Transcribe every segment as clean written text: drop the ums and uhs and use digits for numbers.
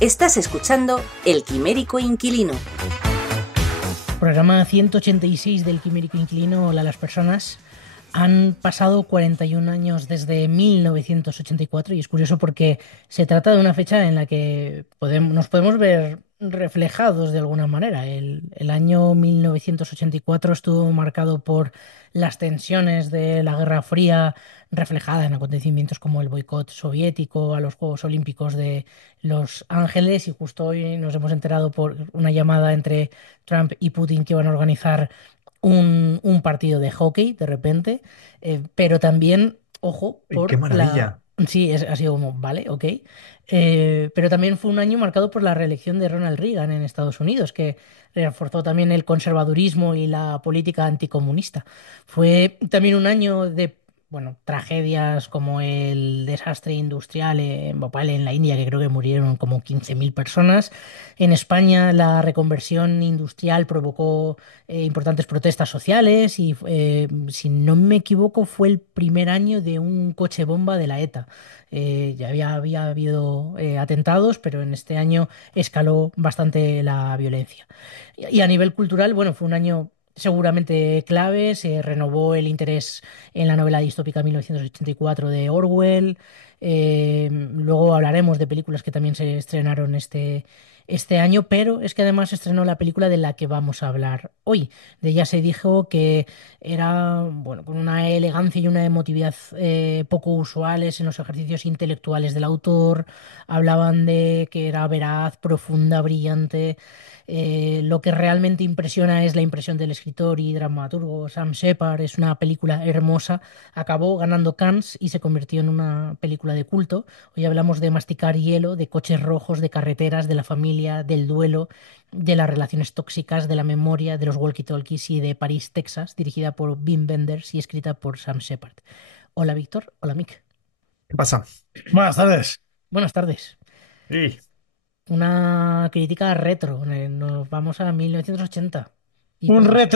Estás escuchando El Quimérico Inquilino. Programa 186 del Quimérico Inquilino. Hola a las personas. Han pasado 41 años desde 1984 y es curioso porque se trata de una fecha en la que nos podemos ver reflejados de alguna manera. El año 1984 estuvo marcado por las tensiones de la Guerra Fría reflejada en acontecimientos como el boicot soviético a los Juegos Olímpicos de Los Ángeles, y justo hoy nos hemos enterado por una llamada entre Trump y Putin que van a organizar un partido de hockey de repente, pero también, ojo, ¡Ay, qué por la... maravilla! Sí, ha sido como, vale, ok. Pero también fue un año marcado por la reelección de Ronald Reagan en Estados Unidos, que reforzó también el conservadurismo y la política anticomunista. Fue también un año de, bueno, tragedias como el desastre industrial en Bhopal, en la India, que creo que murieron como 15.000 personas. En España, la reconversión industrial provocó importantes protestas sociales y, si no me equivoco, fue el primer año de un coche bomba de la ETA. Ya había habido atentados, pero en este año escaló bastante la violencia. Y a nivel cultural, bueno, fue un año seguramente clave. Se renovó el interés en la novela distópica 1984 de Orwell. Luego hablaremos de películas que también se estrenaron este año, pero es que además se estrenó la película de la que vamos a hablar hoy. De ella se dijo que era, bueno, con una elegancia y una emotividad poco usuales en los ejercicios intelectuales del autor. Hablaban de que era veraz, profunda, brillante. Lo que realmente impresiona es la impresión del escritor y dramaturgo Sam Shepard. Es una película hermosa. Acabó ganando Cannes y se convirtió en una película de culto. Hoy hablamos de masticar hielo, de coches rojos, de carreteras, de la familia, del duelo, de las relaciones tóxicas, de la memoria, de los walkie-talkies y de París, Texas, dirigida por Wim Wenders y escrita por Sam Shepard. Hola Víctor, hola Mick. ¿Qué pasa? Buenas tardes. Buenas tardes. Sí. Una crítica retro. Nos vamos a 1980. Y Un pues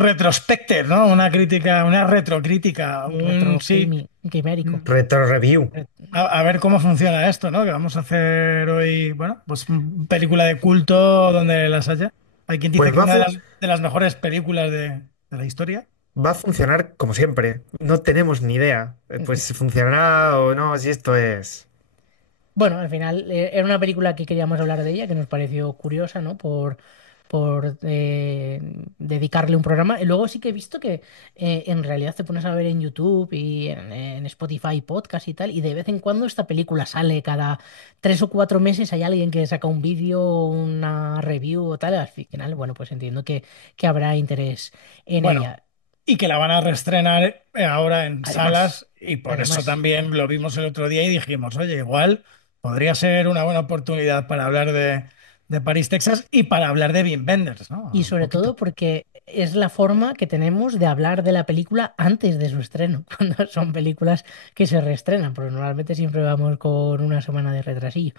retrospecter, ¿no? Una crítica, una retrocrítica, retro sí. quimérico. Retro review. A ver cómo funciona esto, ¿no? Que vamos a hacer hoy, bueno, pues película de culto donde las haya. Hay quien dice Pues que una de las mejores películas de la historia. va a funcionar como siempre. No tenemos ni idea. Pues si funcionará o no, si esto es. Bueno, al final era una película que queríamos hablar de ella, que nos pareció curiosa, ¿no? Por dedicarle un programa. Y luego sí que he visto que en realidad te pones a ver en YouTube y en Spotify podcast y tal, y de vez en cuando esta película sale. Cada 3 o 4 meses hay alguien que saca un vídeo, una review o tal. Al final, bueno, pues entiendo que habrá interés en Bueno, ella. y que la van a reestrenar ahora en Además, salas y por eso además. también lo vimos el otro día y dijimos, oye, igual podría ser una buena oportunidad para hablar de París, Texas y para hablar de Wim Wenders, Y ¿no? Un sobre todo poquito. porque es la forma que tenemos de hablar de la película antes de su estreno, cuando son películas que se reestrenan, porque normalmente siempre vamos con una semana de retrasillo.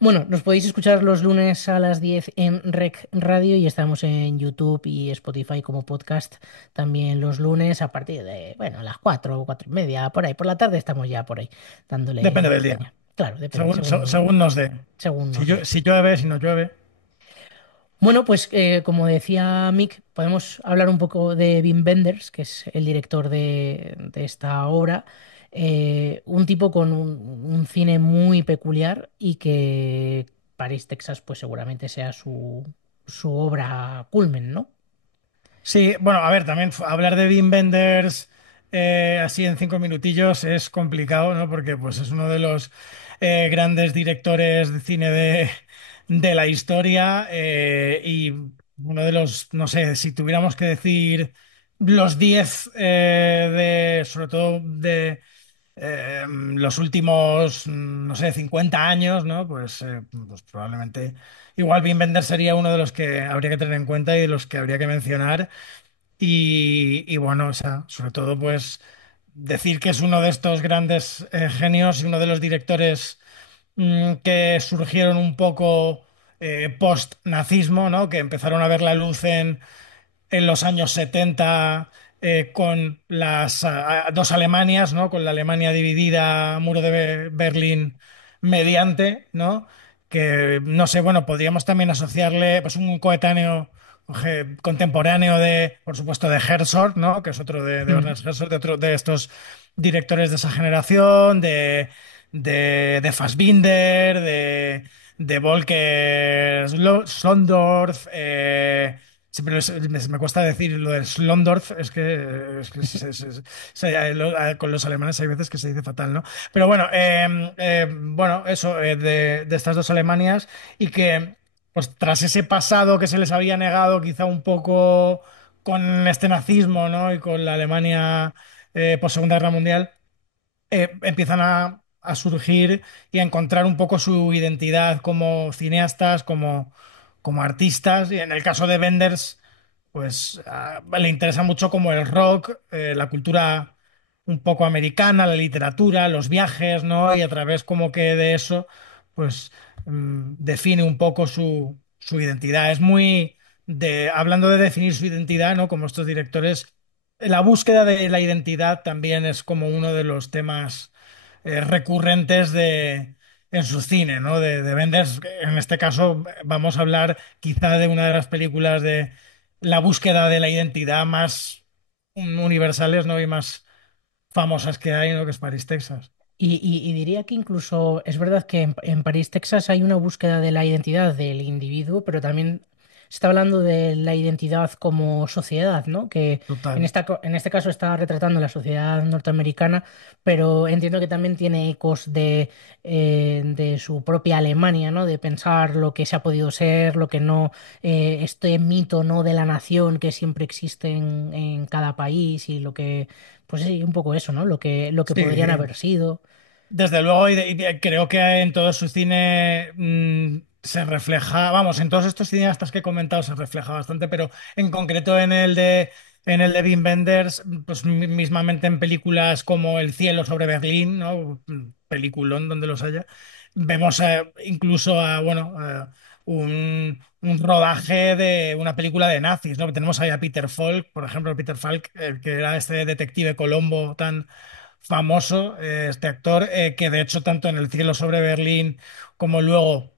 Bueno, nos podéis escuchar los lunes a las 10 en Rec Radio y estamos en YouTube y Spotify como podcast también los lunes a partir de, bueno, las 4 o 4:30, por ahí. Por la tarde estamos ya por ahí Depende dándole del día. caña. Claro, depende, Según nos dé. según Si, nos dé. si llueve, si no llueve. Bueno, pues como decía Mick, podemos hablar un poco de Wim Wenders, que es el director de esta obra. Un tipo con un cine muy peculiar y que París, Texas, pues seguramente sea su obra culmen, ¿no? Sí, bueno, a ver, también hablar de Wim Wenders así en 5 minutillos es complicado, ¿no? Porque pues es uno de los grandes directores de cine de la historia y uno de los, no sé, si tuviéramos que decir los 10 sobre todo de los últimos, no sé, 50 años, ¿no? Pues probablemente igual Wim Wenders sería uno de los que habría que tener en cuenta y de los que habría que mencionar. Y bueno, o sea, sobre todo, pues decir que es uno de estos grandes genios y uno de los directores que surgieron un poco post-nazismo, ¿no? Que empezaron a ver la luz en los años 70 con las dos Alemanias, ¿no? Con la Alemania dividida, muro de Berlín mediante, ¿no? que no sé, bueno, podríamos también asociarle pues un coetáneo contemporáneo de, por supuesto, de Herzog, ¿no? Que es otro de Mm. Werner Herzog, de otro de estos directores de esa generación, de Fassbinder, de Volker Schlondorf, siempre me cuesta decir lo de Schlondorf, es que con los alemanes hay veces que se dice fatal, ¿no? Pero bueno, bueno, eso, de estas dos Alemanias y que, pues tras ese pasado que se les había negado quizá un poco con este nazismo, ¿no? Y con la Alemania post Segunda Guerra Mundial, empiezan a surgir y a encontrar un poco su identidad como cineastas, como artistas. Y en el caso de Wenders, pues le interesa mucho como el rock, la cultura un poco americana, la literatura, los viajes, ¿no? Y a través como que de eso, pues define un poco su identidad. Es muy hablando de definir su identidad, ¿no? Como estos directores, la búsqueda de la identidad también es como uno de los temas recurrentes en su cine, ¿no? De Wenders. En este caso vamos a hablar quizá de una de las películas de la búsqueda de la identidad más universales, ¿no? Y más famosas que hay, ¿no? Que es París, Texas. Y diría que incluso es verdad que en París, Texas, hay una búsqueda de la identidad del individuo, pero también se está hablando de la identidad como sociedad, ¿no? Que Total. en este caso está retratando la sociedad norteamericana, pero entiendo que también tiene ecos de su propia Alemania, ¿no? De pensar lo que se ha podido ser, lo que no, este mito, ¿no? De la nación que siempre existe en cada país y lo que, pues sí, un poco eso, ¿no? Lo que podrían Sí. haber sido. Desde luego, creo que en todo su cine se refleja, vamos, en todos estos cineastas que he comentado se refleja bastante, pero en concreto en el de Wim Wenders, pues mismamente en películas como El cielo sobre Berlín, ¿no? Peliculón donde los haya, vemos incluso bueno, un rodaje de una película de nazis, ¿no? Tenemos ahí a Peter Falk, por ejemplo, Peter Falk, que era este detective Colombo tan famoso, este actor, que de hecho tanto en El cielo sobre Berlín como luego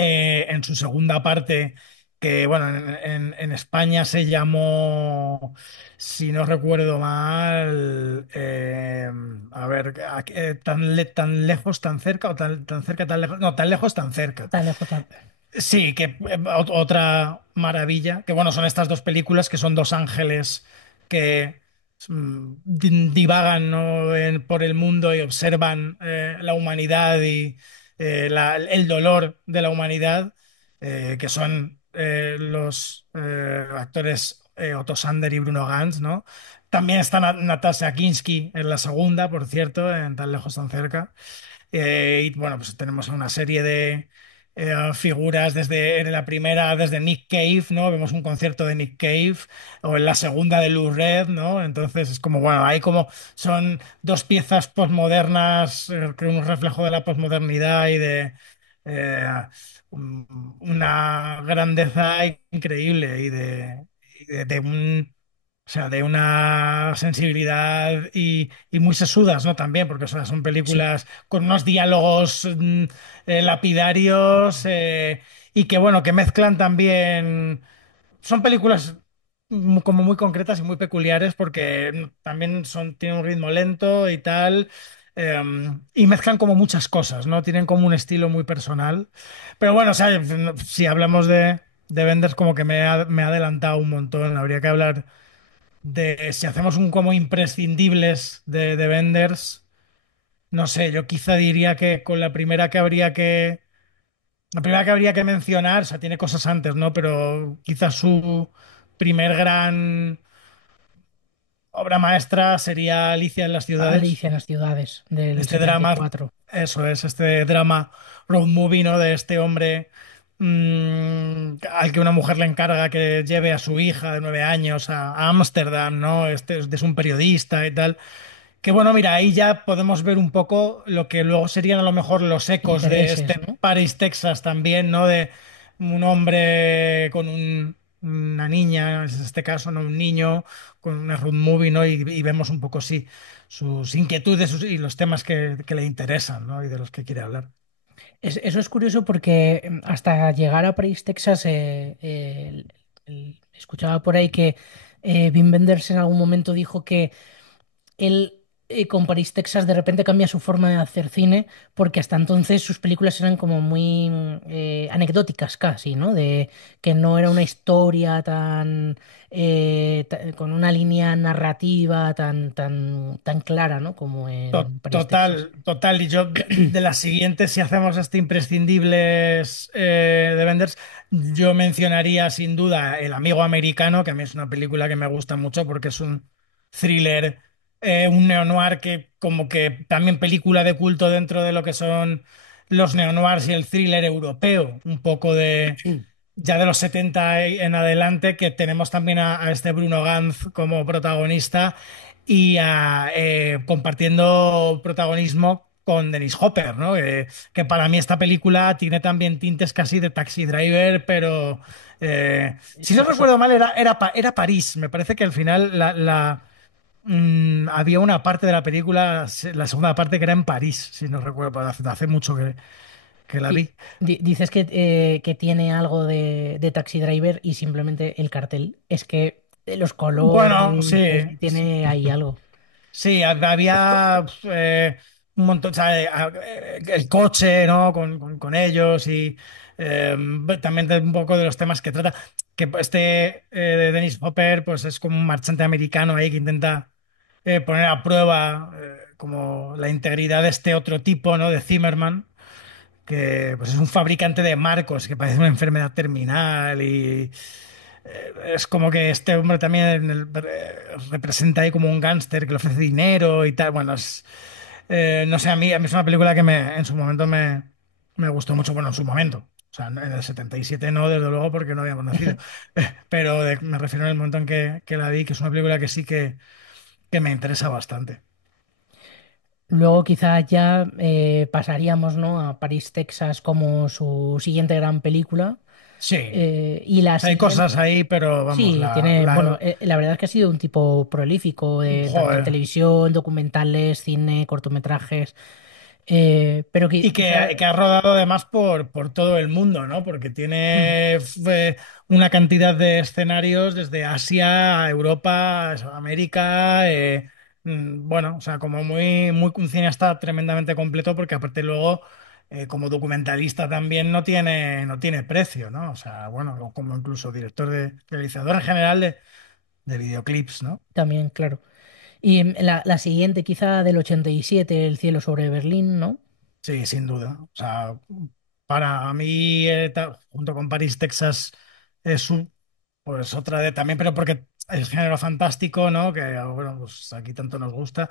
en su segunda parte, que bueno, en España se llamó, si no recuerdo mal, a ver, tan lejos, tan cerca, o tan cerca, tan lejos, no, tan lejos, tan cerca. Tan lejos, Sí, que otra maravilla, que bueno, son estas dos películas que son dos ángeles que divagan, ¿no? Por el mundo y observan la humanidad y el dolor de la humanidad, que son los actores Otto Sander y Bruno Gantz, ¿no? También está Natasha Kinski en la segunda, por cierto, en Tan lejos, tan cerca. Y bueno, pues tenemos una serie de figuras desde en la primera, desde Nick Cave, ¿no? Vemos un concierto de Nick Cave, o en la segunda de Lou Reed, ¿no? Entonces es como, bueno, hay como, son dos piezas posmodernas, que un reflejo de la posmodernidad y de eh, una grandeza increíble y de un o sea, de una sensibilidad y muy sesudas, ¿no? También, porque o sea, son sí. películas con unos diálogos lapidarios y que, bueno, que mezclan también. Son películas como muy concretas y muy peculiares porque también tienen un ritmo lento y tal. Y mezclan como muchas cosas, ¿no? Tienen como un estilo muy personal. Pero bueno, o sea, si hablamos de Wenders, como que me ha adelantado un montón. Habría que hablar de si hacemos un como imprescindibles de vendors, no sé, yo quizá diría que con la primera que habría que mencionar, o sea, tiene cosas antes, ¿no? Pero quizás su primer gran obra maestra sería Alicia en las ciudades. Alicia en las ciudades del Este drama, 74. eso es, este drama road movie, ¿no? De este hombre al que una mujer le encarga que lleve a su hija de 9 años a Ámsterdam, ¿no? Este es un periodista y tal. Que bueno, mira, ahí ya podemos ver un poco lo que luego serían a lo mejor los ecos de Intereses, este ¿no? Paris, Texas también, ¿no? De un hombre con una niña, en este caso, ¿no? Un niño con una road movie, ¿no? Y vemos un poco, sí, sus inquietudes y los temas que le interesan, ¿no? Y de los que quiere hablar. Eso es curioso porque hasta llegar a París, Texas, escuchaba por ahí que Wim Wenders en algún momento dijo que él con París, Texas, de repente cambia su forma de hacer cine, porque hasta entonces sus películas eran como muy anecdóticas casi, ¿no? De que no era una historia tan con una línea narrativa tan clara, ¿no? Como en París, Texas. Total, total. Y yo de las siguientes, si hacemos imprescindibles de Wenders, yo mencionaría sin duda El amigo americano, que a mí es una película que me gusta mucho porque es un thriller, un neo-noir que como que también película de culto dentro de lo que son los neo-noirs y el thriller europeo, un poco de ya de los 70 en adelante, que tenemos también a este Bruno Ganz como protagonista y compartiendo protagonismo con Dennis Hopper, ¿no? Que para mí esta película tiene también tintes casi de Taxi Driver, pero si no So- so- recuerdo mal era París. Me parece que al final había una parte de la película, la segunda parte que era en París, si no recuerdo, pero hace mucho que la y vi. dices que tiene algo de Taxi Driver y simplemente el cartel. Es que los Bueno, sí. colores tiene ahí algo. Sí, había un montón, o sea, el coche, ¿no? Con ellos y también un poco de los temas que trata. Que este de Dennis Hopper, pues es como un marchante americano ahí que intenta poner a prueba como la integridad de este otro tipo, ¿no? De Zimmerman, que pues es un fabricante de marcos que parece una enfermedad terminal y es como que este hombre también representa ahí como un gángster que le ofrece dinero y tal. Bueno, no sé, a mí es una película que en su momento me gustó mucho, bueno, en su momento. O sea, en el 77 no, desde luego, porque no habíamos nacido. Pero me refiero en el momento en que la vi, que es una película que sí que me interesa bastante. Luego quizá ya pasaríamos, ¿no? A París, Texas como su siguiente gran película. Sí, Y la hay siguiente, cosas ahí, pero vamos, sí, tiene, bueno, la verdad es que ha sido un tipo prolífico, tanto en joder. televisión, documentales, cine, cortometrajes, pero Y quizá... que ha rodado además por todo el mundo, ¿no? Porque mm, tiene una cantidad de escenarios desde Asia a Europa, a América. Bueno, o sea, como un cineasta tremendamente completo, porque aparte luego, como documentalista también no tiene precio, ¿no? O sea, bueno, o como incluso realizador en general de videoclips, ¿no? también, claro. Y la siguiente quizá del 87 El cielo sobre Berlín, ¿no? Sí, sin duda. O sea, para mí, junto con París, Texas, es pues otra de también, pero porque el género fantástico, ¿no? Que bueno, pues aquí tanto nos gusta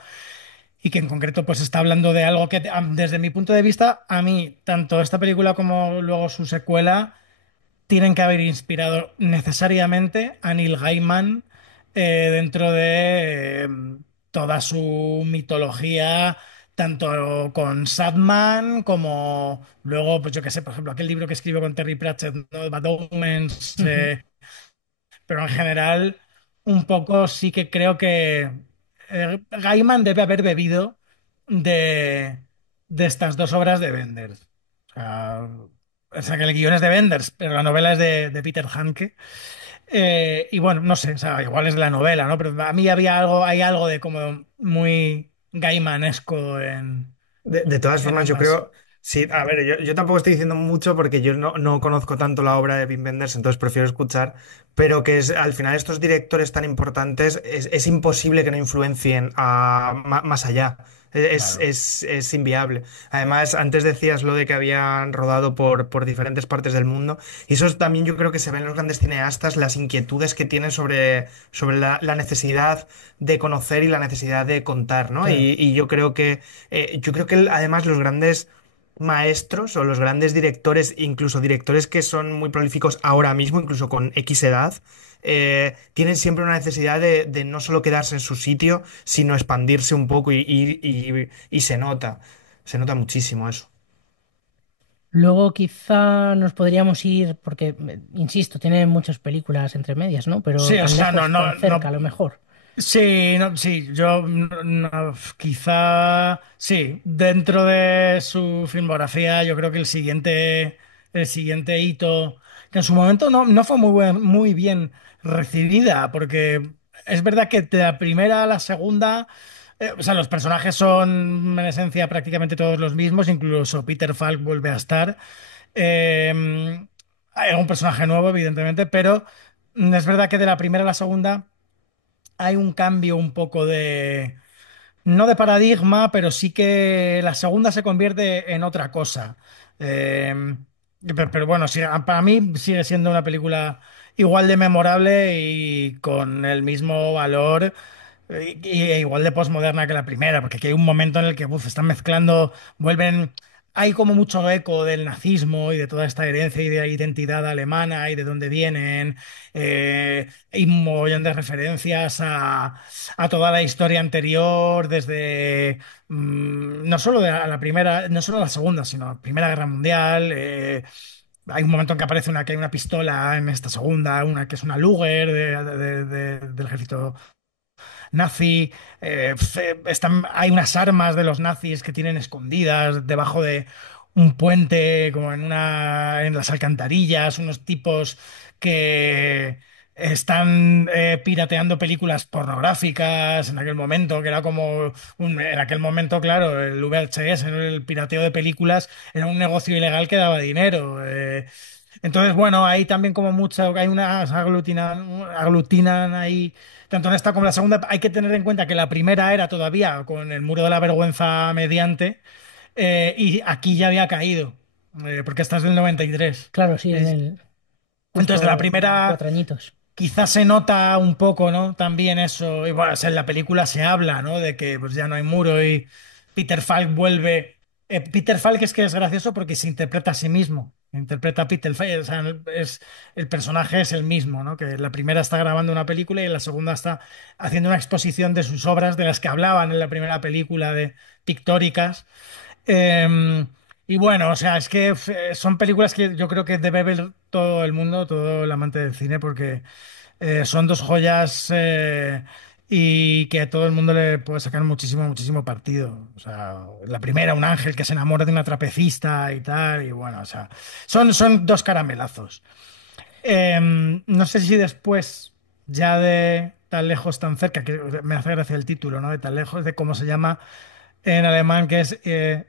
y que en concreto pues está hablando de algo que desde mi punto de vista, a mí, tanto esta película como luego su secuela tienen que haber inspirado necesariamente a Neil Gaiman dentro de toda su mitología, tanto con Sandman como luego, pues yo qué sé, por ejemplo, aquel libro que escribió con Terry Pratchett, ¿no? Bad Omens, Ujú. pero en general un poco sí que creo que Gaiman debe haber bebido de, de estas dos obras de Benders. O sea, que el guion es de Benders, pero la novela es de Peter Handke. Y bueno, no sé, o sea, igual es la novela, ¿no? Pero a mí hay algo de como muy Gaimanesco De todas en formas, yo ambas. creo, sí, a ver, yo tampoco estoy diciendo mucho porque yo no conozco tanto la obra de Wim Wenders, entonces prefiero escuchar, pero que es, al final estos directores tan importantes es imposible que no influencien más allá. Claro. Es inviable. Además, antes decías lo de que habían rodado por diferentes partes del mundo, y eso también yo creo que se ven en los grandes cineastas, las inquietudes que tienen sobre la necesidad de conocer y la necesidad de contar, ¿no? Claro, Y yo creo que además los grandes maestros o los grandes directores, incluso directores que son muy prolíficos ahora mismo, incluso con X edad, tienen siempre una necesidad de no solo quedarse en su sitio, sino expandirse un poco y se nota muchísimo eso. luego quizá nos podríamos ir, porque, insisto, tiene muchas películas entre medias, ¿no? Pero Sí, o tan sea, no, lejos, tan no, cerca, no. a lo mejor. Sí, no, sí, yo quizá sí, dentro de su filmografía, yo creo que el siguiente hito, que en su momento no fue muy bien recibida, porque es verdad que de la primera a la segunda, o sea, los personajes son en esencia prácticamente todos los mismos, incluso Peter Falk vuelve a estar. Hay un personaje nuevo, evidentemente, pero es verdad que de la primera a la segunda hay un cambio un poco no de paradigma, pero sí que la segunda se convierte en otra cosa. Pero bueno, sí, para mí sigue siendo una película igual de memorable y con el mismo valor y igual de postmoderna que la primera, porque aquí hay un momento en el que están mezclando, hay como mucho eco del nazismo y de toda esta herencia y de identidad alemana y de dónde vienen, hay un mogollón de referencias a toda la historia anterior, desde no solo de la primera, no solo la segunda, sino la Primera Guerra Mundial. Hay un momento en que aparece que hay una pistola en esta segunda, una que es una Luger del ejército nazi. Hay unas armas de los nazis que tienen escondidas debajo de un puente, como en las alcantarillas, unos tipos que están pirateando películas pornográficas en aquel momento, que era como en aquel momento, claro, el VHS, ¿no? El pirateo de películas era un negocio ilegal que daba dinero. Entonces, bueno, hay también como hay unas aglutinan ahí, tanto en esta como en la segunda. Hay que tener en cuenta que la primera era todavía con el muro de la vergüenza mediante, y aquí ya había caído, porque esta es del 93. Claro, sí, en Es- el entonces, de la justo primera 4 añitos. quizás se nota un poco, ¿no? También eso. Y bueno, o sea, en la película se habla, ¿no? De que pues ya no hay muro y Peter Falk vuelve. Peter Falk es que es gracioso porque se interpreta a sí mismo. Interpreta a Peter Falk. O sea, el personaje es el mismo, ¿no? Que en la primera está grabando una película y en la segunda está haciendo una exposición de sus obras, de las que hablaban en la primera película, de pictóricas. Y bueno, o sea, es que son películas que yo creo que debe ver todo el mundo, todo el amante del cine, porque son dos joyas, y que a todo el mundo le puede sacar muchísimo, muchísimo partido. O sea, la primera, un ángel que se enamora de una trapecista y tal, y bueno, o sea, son dos caramelazos. No sé si después, ya de tan lejos, tan cerca, que me hace gracia el título, ¿no? De tan lejos, de cómo se llama en alemán, que es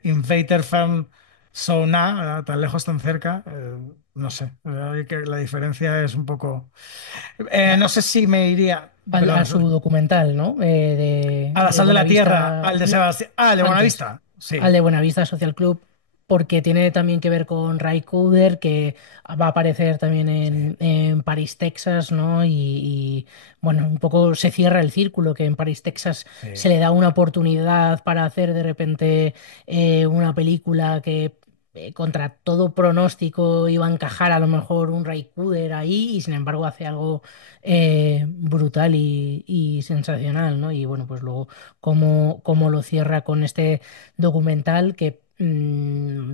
Invader from so nah, tan lejos, tan cerca. No sé, que la diferencia es un poco. A, No sé si me iría, a perdona, su documental, ¿no? a la De sal de la tierra, Buenavista. al de No, Sebastián. Ah, el de antes, Buenavista, sí. al de Buenavista Social Club, porque tiene también que ver con Ray Cooder, que va a aparecer también Sí, en París, Texas, ¿no? Bueno, un poco se cierra el círculo, que en París, Texas sí. se le da una oportunidad para hacer de repente una película que contra todo pronóstico iba a encajar a lo mejor un Ray Cooder ahí, y sin embargo hace algo brutal y sensacional, ¿no? Y bueno, pues luego cómo lo cierra con este documental que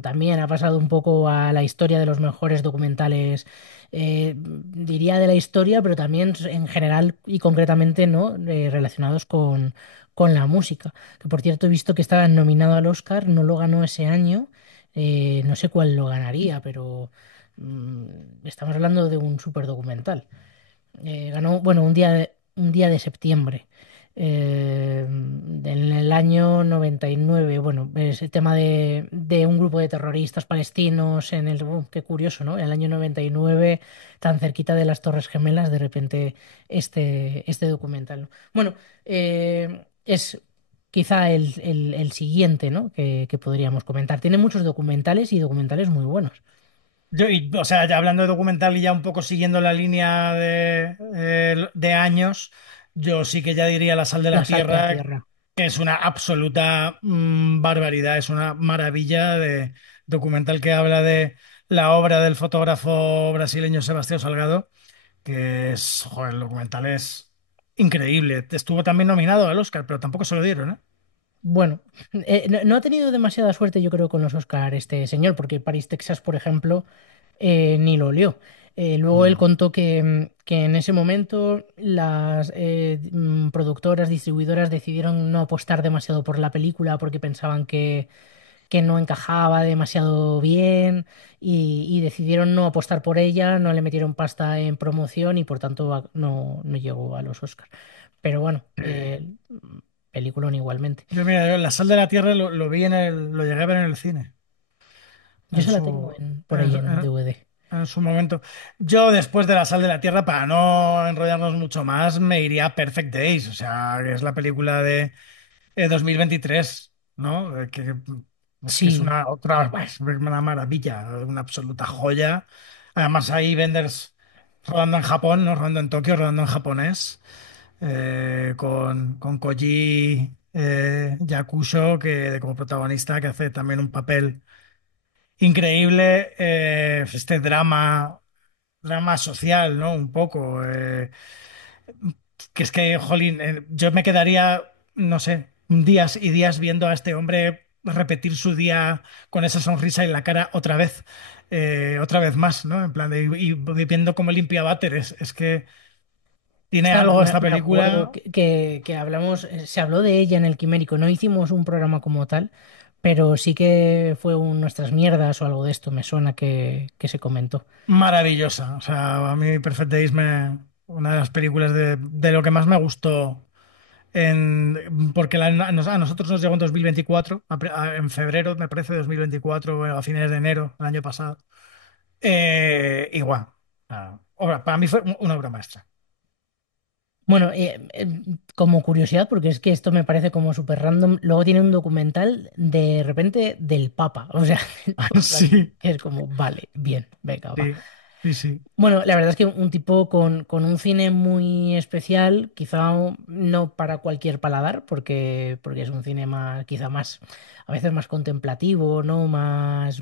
también ha pasado un poco a la historia de los mejores documentales, diría de la historia, pero también en general y concretamente, ¿no? Relacionados con la música. Que por cierto he visto que estaba nominado al Oscar, no lo ganó ese año, no sé cuál lo ganaría, pero mm, estamos hablando de un super documental. Ganó, bueno, un día de septiembre. En el año 99. Bueno, es el tema de un grupo de terroristas palestinos qué curioso, ¿no? En el año 99, tan cerquita de las Torres Gemelas, de repente este documental, ¿no? Bueno, es quizá el siguiente, ¿no? Que podríamos comentar. Tiene muchos documentales y documentales muy buenos. O sea, ya hablando de documental y ya un poco siguiendo la línea de años, yo sí que ya diría La Sal de La la sal de la Tierra, tierra. que es una absoluta barbaridad, es una maravilla de documental que habla de la obra del fotógrafo brasileño Sebastião Salgado, que es, joder, el documental es increíble. Estuvo también nominado al Oscar, pero tampoco se lo dieron, ¿eh? Bueno, no ha tenido demasiada suerte, yo creo, con los Oscar este señor, porque Paris, Texas, por ejemplo, ni lo olió. Luego él contó que en ese momento las productoras, distribuidoras decidieron no apostar demasiado por la película porque pensaban que no encajaba demasiado bien y decidieron no apostar por ella, no le metieron pasta en promoción y por tanto no llegó a los Oscars. Pero bueno, peliculón igualmente. Yo, La Sal de la Tierra lo vi lo llegué a ver en el cine, Yo en se la tengo su, por en, ahí su en DVD. en su momento. Yo, después de La Sal de la Tierra, para no enrollarnos mucho más, me iría a Perfect Days, o sea, que es la película de 2023, ¿no? Que es que es Sí, una otra, bah, es una maravilla, una absoluta joya. Además, ahí Benders rodando en Japón, ¿no? Rodando en Tokio, rodando en japonés, con Koji Yakusho, como protagonista, que hace también un papel increíble. Este drama social, ¿no? Un poco. Que es que, jolín, yo me quedaría, no sé, días y días viendo a este hombre repetir su día con esa sonrisa en la cara otra vez más, ¿no? En plan, y viendo cómo limpia váteres. Es que tiene esta algo esta me acuerdo película que hablamos, se habló de ella en el Quimérico. No hicimos un programa como tal, pero sí que fue nuestras mierdas o algo de esto. Me suena que se comentó. maravillosa. O sea, a mí Perfect Days una de las películas de lo que más me gustó. Porque a nosotros nos llegó en 2024, en febrero, me parece, 2024, bueno, a fines de enero del año pasado. Igual. Para mí fue una obra maestra. Bueno, como curiosidad, porque es que esto me parece como súper random, luego tiene un documental de repente del Papa, o sea, Sí, que es como, vale, bien, venga, va. sí, sí, sí. Bueno, la verdad es que un tipo con un cine muy especial, quizá no para cualquier paladar, porque es un cine más, quizá más, a veces más contemplativo, ¿no? Más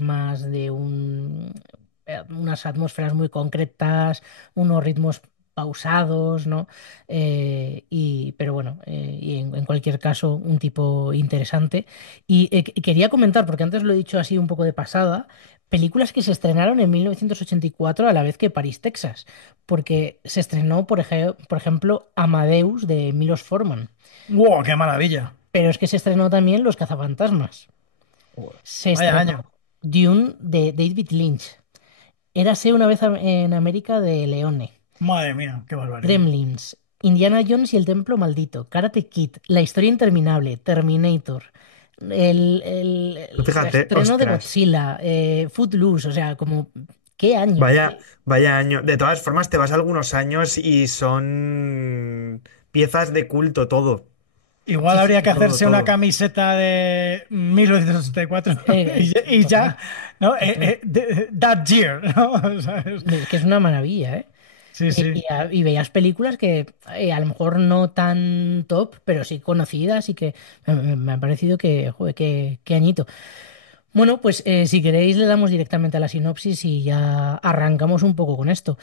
de unas atmósferas muy concretas, unos ritmos pausados, ¿no? Pero bueno, y en cualquier caso, un tipo interesante. Y quería comentar, porque antes lo he dicho así un poco de pasada, películas que se estrenaron en 1984 a la vez que París, Texas, porque se estrenó, por ejemplo, Amadeus de Milos Forman, ¡Wow! ¡Qué maravilla! pero es que se estrenó también Los Cazafantasmas, Joder, se vaya estrenó año. Dune de David Lynch, Érase una vez en América de Leone, Madre mía, qué barbaridad. Gremlins, Indiana Jones y el Templo Maldito, Karate Kid, La Historia Interminable, Terminator, el Fíjate, estreno de ostras, Godzilla, Footloose, o sea, como, ¿qué año? vaya, vaya año. De todas formas, te vas algunos años y son piezas de culto todo. Igual Sí, sí, habría que Todo, hacerse una todo. camiseta de 1984 y ya, total, ¿no? total. That year, ¿no? ¿Sabes? Es que es una maravilla, ¿eh? Sí, sí. Y veías películas que a lo mejor no tan top, pero sí conocidas y que me ha parecido que, joder, qué añito. Bueno, pues si queréis le damos directamente a la sinopsis y ya arrancamos un poco con esto.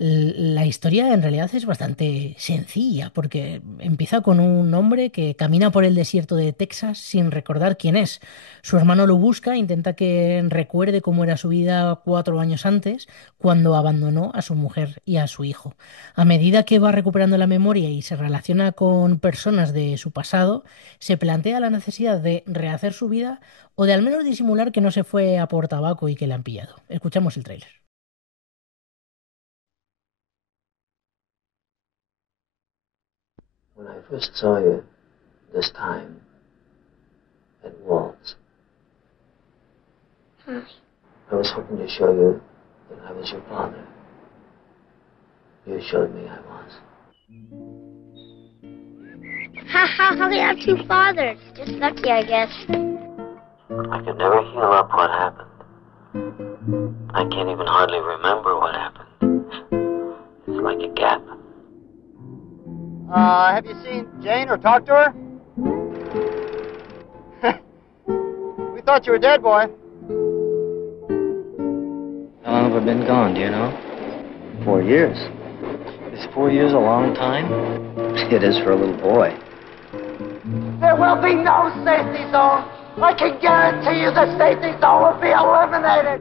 La historia en realidad es bastante sencilla porque empieza con un hombre que camina por el desierto de Texas sin recordar quién es. Su hermano lo busca, intenta que recuerde cómo era su vida 4 años antes, cuando abandonó a su mujer y a su hijo. A medida que va recuperando la memoria y se relaciona con personas de su pasado, se plantea la necesidad de rehacer su vida o de al menos disimular que no se fue a por tabaco y que le han pillado. Escuchamos el tráiler. When I first saw you this time at Waltz, I was hoping to show you that I was your father. You showed me I was. How do you have two fathers? Just lucky, I guess. I could never heal up what happened. I can't even hardly remember what happened. It's like a gap. Have you seen Jane or talked to her? We thought you were dead, boy. How long have I been gone, do you know? 4 years. Is 4 years a long time? It is for a little boy. There will be no safety zone. I can guarantee you the safety zone will be eliminated.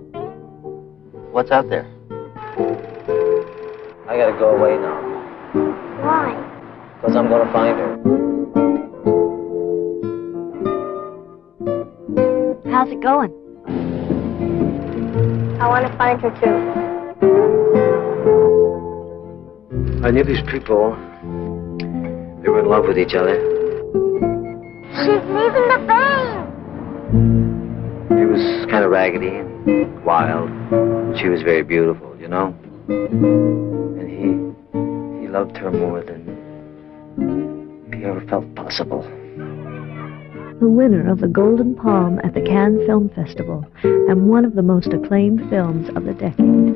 What's out there? I gotta go away now, Why? because I'm gonna find her. How's it going? I want to find her too. I knew these people. They were in love with each other. She's leaving the vein. He was kind of raggedy and wild. She was very beautiful, you know? And he loved her more than he ever felt possible. The winner of the Golden Palm at the Cannes Film Festival and one of the most acclaimed films of the decade.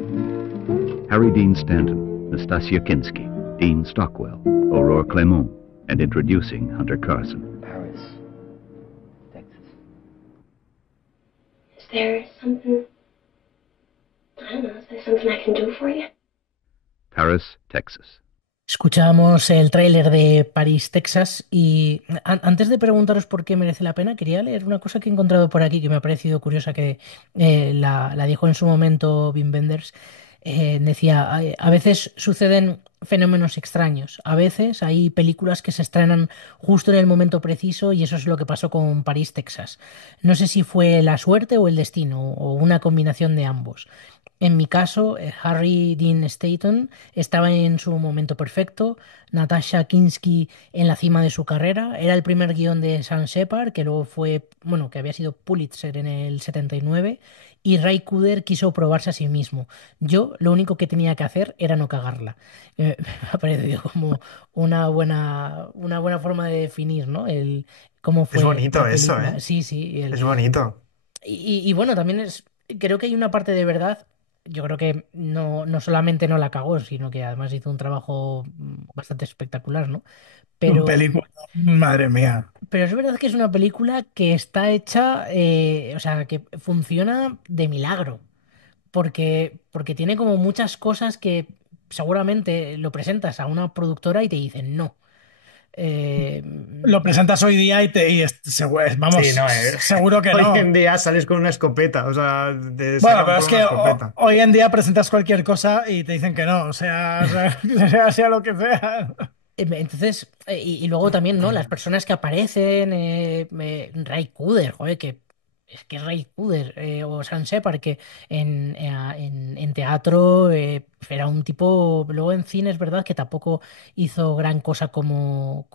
Harry Dean Stanton, Nastasia Kinski, Dean Stockwell, Aurore Clement, and introducing Hunter Carson. Paris, Texas. Is there something, I don't know, is there something I can do for you? Paris, Texas. Escuchábamos el tráiler de París, Texas, y antes de preguntaros por qué merece la pena, quería leer una cosa que he encontrado por aquí que me ha parecido curiosa, que la dijo en su momento Wim Wenders. Decía, a veces suceden fenómenos extraños, a veces hay películas que se estrenan justo en el momento preciso y eso es lo que pasó con París, Texas. No sé si fue la suerte o el destino o una combinación de ambos. En mi caso, Harry Dean Stanton estaba en su momento perfecto, Natasha Kinski en la cima de su carrera, era el primer guión de Sam Shepard, que luego fue, bueno, que había sido Pulitzer en el 79, y Ray Cooder quiso probarse a sí mismo. Yo lo único que tenía que hacer era no cagarla. Me ha parecido como una buena forma de definir, ¿no? Cómo Es fue bonito la eso, película. ¿eh? Sí, sí. Es bonito. Y bueno, también creo que hay una parte de verdad. Yo creo que no solamente no la cagó, sino que además hizo un trabajo bastante espectacular, ¿no? Un Pero, película, madre mía. pero es verdad que es una película que está hecha, o sea, que funciona de milagro, porque tiene como muchas cosas que seguramente lo presentas a una productora y te dicen no. Eh, Lo presentas hoy día Sí, vamos, no, seguro que hoy en no. día sales con una escopeta, o sea, te Bueno, sacan pero por es una que escopeta. hoy en día presentas cualquier cosa y te dicen que no, sea lo que sea. Entonces, y luego también, ¿no? Las personas que aparecen, Ray Cooder, joder, que es que Ray Cooder, o Sam Shepard, que en teatro era un tipo, luego en cine es verdad que tampoco hizo gran cosa como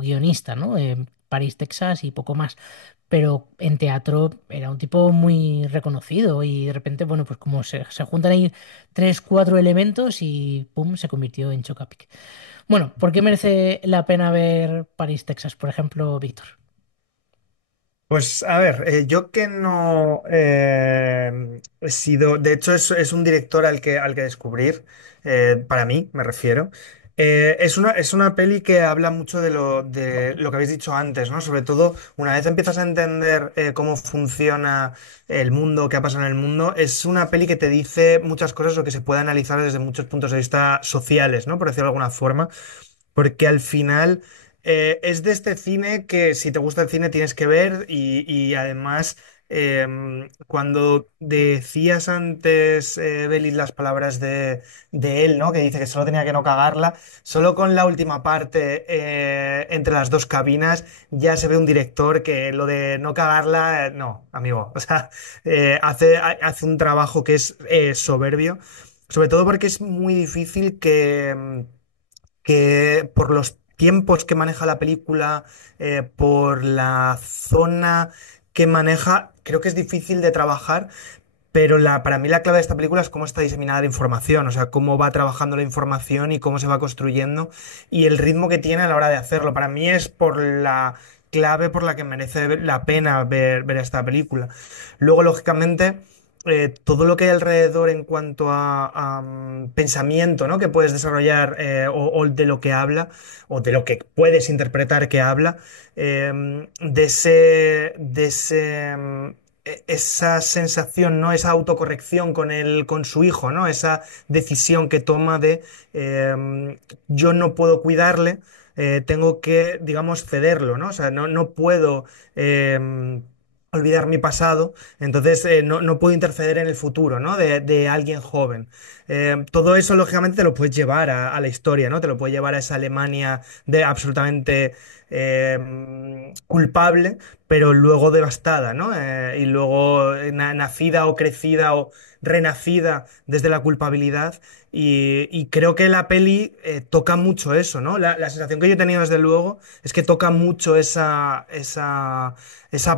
guionista, ¿no? París, Texas y poco más, pero en teatro era un tipo muy reconocido y de repente, bueno, pues como se juntan ahí tres, cuatro elementos y pum, se convirtió en Chocapic. Bueno, ¿por qué merece la pena ver París, Texas, por ejemplo, Víctor? Pues a ver, yo que no he sido, de hecho es un director al que descubrir, para mí me refiero. Es una peli que habla mucho de lo que habéis dicho antes, ¿no? Sobre todo, una vez empiezas a entender cómo funciona el mundo, qué ha pasado en el mundo, es una peli que te dice muchas cosas o que se puede analizar desde muchos puntos de vista sociales, ¿no? Por decirlo de alguna forma. Porque al final es de este cine que si te gusta el cine tienes que ver y además cuando decías antes, Beli, las palabras de él, ¿no? Que dice que solo tenía que no cagarla, solo con la última parte entre las dos cabinas ya se ve un director que lo de no cagarla, no, amigo, o sea, hace un trabajo que es soberbio, sobre todo porque es muy difícil que por los tiempos que maneja la película, por la zona que maneja, creo que es difícil de trabajar, pero para mí la clave de esta película es cómo está diseminada la información, o sea, cómo va trabajando la información y cómo se va construyendo y el ritmo que tiene a la hora de hacerlo. Para mí es por la clave por la que merece la pena ver esta película. Luego, lógicamente todo lo que hay alrededor en cuanto a pensamiento, ¿no? Que puedes desarrollar o de lo que habla o de lo que puedes interpretar que habla, esa sensación, ¿no? Esa autocorrección con su hijo, ¿no? Esa decisión que toma de yo no puedo cuidarle, tengo que, digamos, cederlo, ¿no? O sea, no puedo olvidar mi pasado, entonces no puedo interceder en el futuro, ¿no? De alguien joven. Todo eso, lógicamente, te lo puedes llevar a la historia, ¿no? Te lo puedes llevar a esa Alemania de absolutamente culpable, pero luego devastada, ¿no? Y luego nacida o crecida o renacida desde la culpabilidad. Y creo que la peli toca mucho eso, ¿no? La sensación que yo he tenido, desde luego, es que toca mucho esa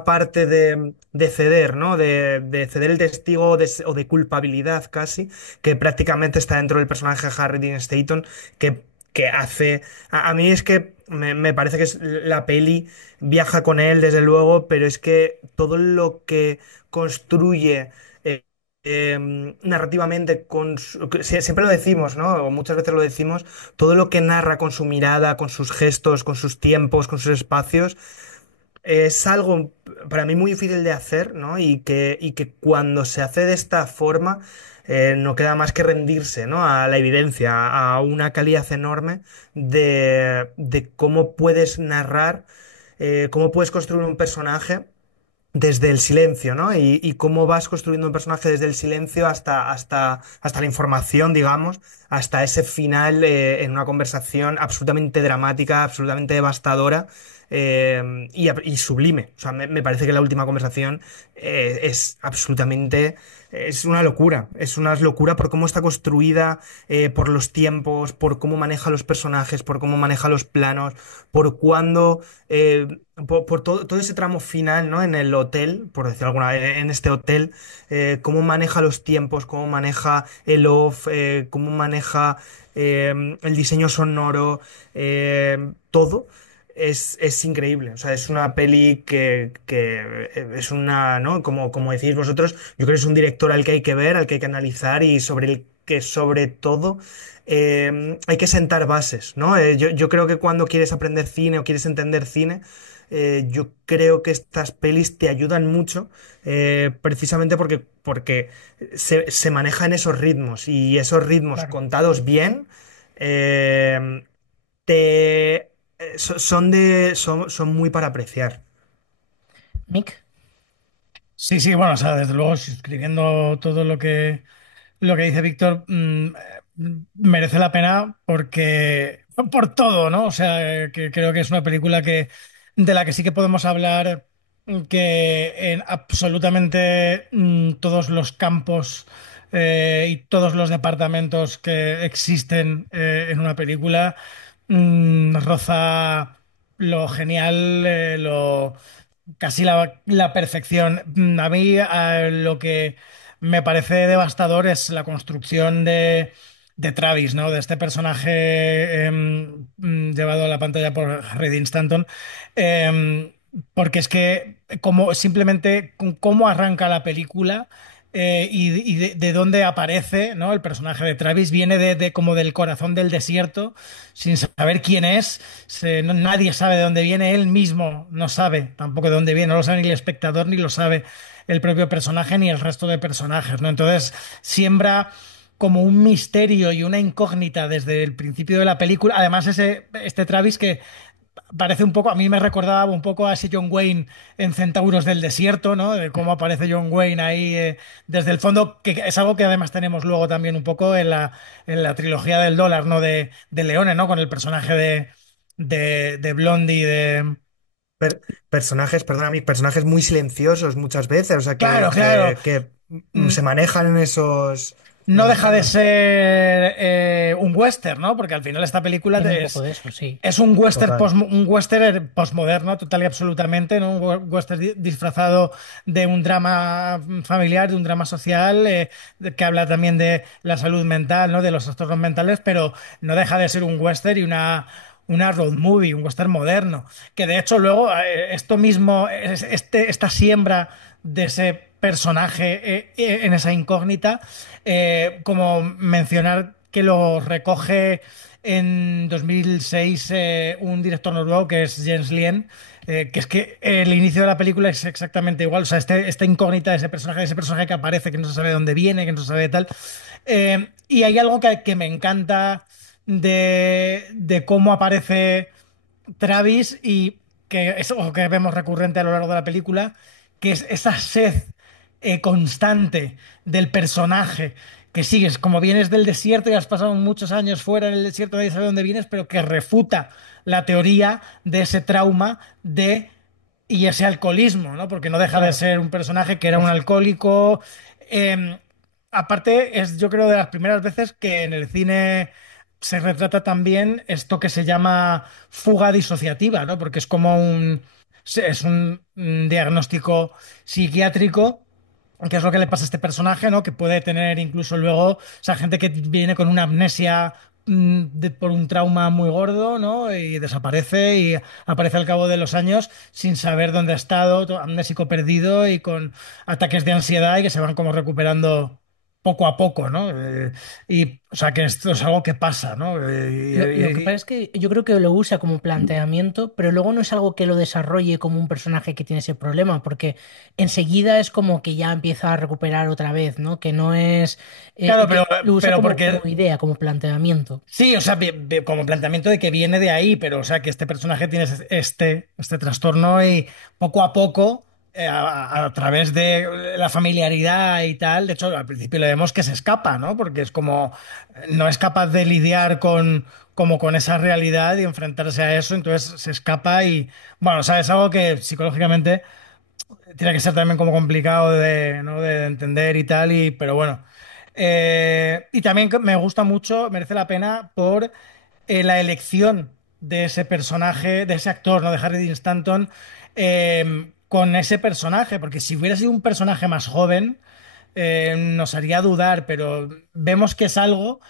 parte de ceder, ¿no? De ceder el testigo o de culpabilidad casi, que prácticamente está dentro del personaje de Harry Dean Stanton, que hace... A mí es que me parece que la peli viaja con él, desde luego, pero es que todo lo que construye narrativamente, siempre lo decimos, ¿no? O muchas veces lo decimos, todo lo que narra con su mirada, con sus gestos, con sus tiempos, con sus espacios, es algo para mí muy difícil de hacer, ¿no? Y que cuando se hace de esta forma, no queda más que rendirse, ¿no? A la evidencia, a una calidad enorme de cómo puedes narrar, cómo puedes construir un personaje desde el silencio, ¿no? Y cómo vas construyendo un personaje desde el silencio hasta la información, digamos, hasta ese final en una conversación absolutamente dramática, absolutamente devastadora y sublime. O sea, me parece que la última conversación es absolutamente... Es una locura, es una locura por cómo está construida, por los tiempos, por cómo maneja los personajes, por cómo maneja los planos, por cuándo por todo ese tramo final, ¿no? En el hotel, por decir alguna, en este hotel, cómo maneja los tiempos, cómo maneja el off, cómo maneja el diseño sonoro, todo. Es increíble, o sea, es una peli que es una, ¿no? Como decís vosotros, yo creo que es un director al que hay que ver, al que hay que analizar y sobre el que sobre todo hay que sentar bases, ¿no? Yo creo que cuando quieres aprender cine o quieres entender cine, yo creo que estas pelis te ayudan mucho, precisamente porque se manejan esos ritmos y esos ritmos Claro. contados bien eh, te, son muy para apreciar. Mick. Sí, bueno, o sea, desde luego, suscribiendo todo lo que dice Víctor, merece la pena porque por todo, ¿no? O sea, que creo que es una película de la que sí que podemos hablar, que en absolutamente todos los campos y todos los departamentos que existen en una película, roza lo genial, lo casi la perfección. A mí, lo que me parece devastador es la construcción de Travis, ¿no? De este personaje llevado a la pantalla por Harry Dean Stanton. Porque es que como simplemente cómo arranca la película, y de dónde aparece, ¿no? El personaje de Travis viene como del corazón del desierto, sin saber quién es. Nadie sabe de dónde viene, él mismo no sabe tampoco de dónde viene, no lo sabe ni el espectador, ni lo sabe el propio personaje, ni el resto de personajes, ¿no? Entonces siembra como un misterio y una incógnita desde el principio de la película. Además, este Travis que parece un poco, a mí me recordaba un poco a ese John Wayne en Centauros del Desierto, ¿no? De cómo aparece John Wayne ahí, desde el fondo, que es algo que además tenemos luego también un poco en la trilogía del dólar, ¿no? De Leone, ¿no? Con el personaje de Blondie, Personajes, perdona, mis personajes muy silenciosos muchas veces, o sea, Claro, claro. que Mm, se manejan en No esos deja de planos. ser un western, ¿no? Porque al final esta película Tiene un poco de eso, sí. es un western, Total. un western postmoderno, total y absolutamente, ¿no? Un western disfrazado de un drama familiar, de un drama social, que habla también de la salud mental, ¿no? De los trastornos mentales, pero no deja de ser un western y una road movie, un western moderno. Que de hecho luego, esto mismo, esta siembra de ese personaje, en esa incógnita, como mencionar que lo recoge en 2006, un director noruego que es Jens Lien, que es que el inicio de la película es exactamente igual. O sea, esta incógnita de ese personaje que aparece, que no se sabe de dónde viene, que no se sabe de tal. Y hay algo que me encanta de cómo aparece Travis, y que es algo que vemos recurrente a lo largo de la película, que es esa sed constante del personaje que sigues, como vienes del desierto y has pasado muchos años fuera en el desierto, nadie sabe dónde vienes, pero que refuta la teoría de ese trauma de y ese alcoholismo, ¿no? Porque no deja de Claro. ser un personaje que era un alcohólico. Eh, Aparte, es yo creo de las primeras veces que en el cine se retrata también esto que se llama fuga disociativa, ¿no? Porque es como es un diagnóstico psiquiátrico, que es lo que le pasa a este personaje, ¿no? Que puede tener incluso luego, o sea, gente que viene con una amnesia por un trauma muy gordo, ¿no? Y desaparece y aparece al cabo de los años sin saber dónde ha estado, amnésico perdido y con ataques de ansiedad y que se van como recuperando poco a poco, ¿no? Y, o sea, que esto es algo que pasa, ¿no? Lo que pasa es que yo creo que lo usa como planteamiento, pero luego no es algo que lo desarrolle como un personaje que tiene ese problema, porque enseguida es como que ya empieza a recuperar otra vez, ¿no? Que no es... Claro, lo usa pero como porque idea, como planteamiento. sí, o sea, como planteamiento de que viene de ahí, pero o sea, que este personaje tiene este trastorno y poco a poco, a través de la familiaridad y tal, de hecho, al principio le vemos que se escapa, ¿no? Porque es como, no es capaz de lidiar como con esa realidad y enfrentarse a eso, entonces se escapa y, bueno, o sea, es algo que psicológicamente tiene que ser también como complicado de, ¿no? de entender y tal, pero bueno. Y también me gusta mucho, merece la pena por la elección de ese personaje, de ese actor, ¿no? De Harry Dean Stanton, con ese personaje, porque si hubiera sido un personaje más joven, nos haría dudar, pero vemos que es algo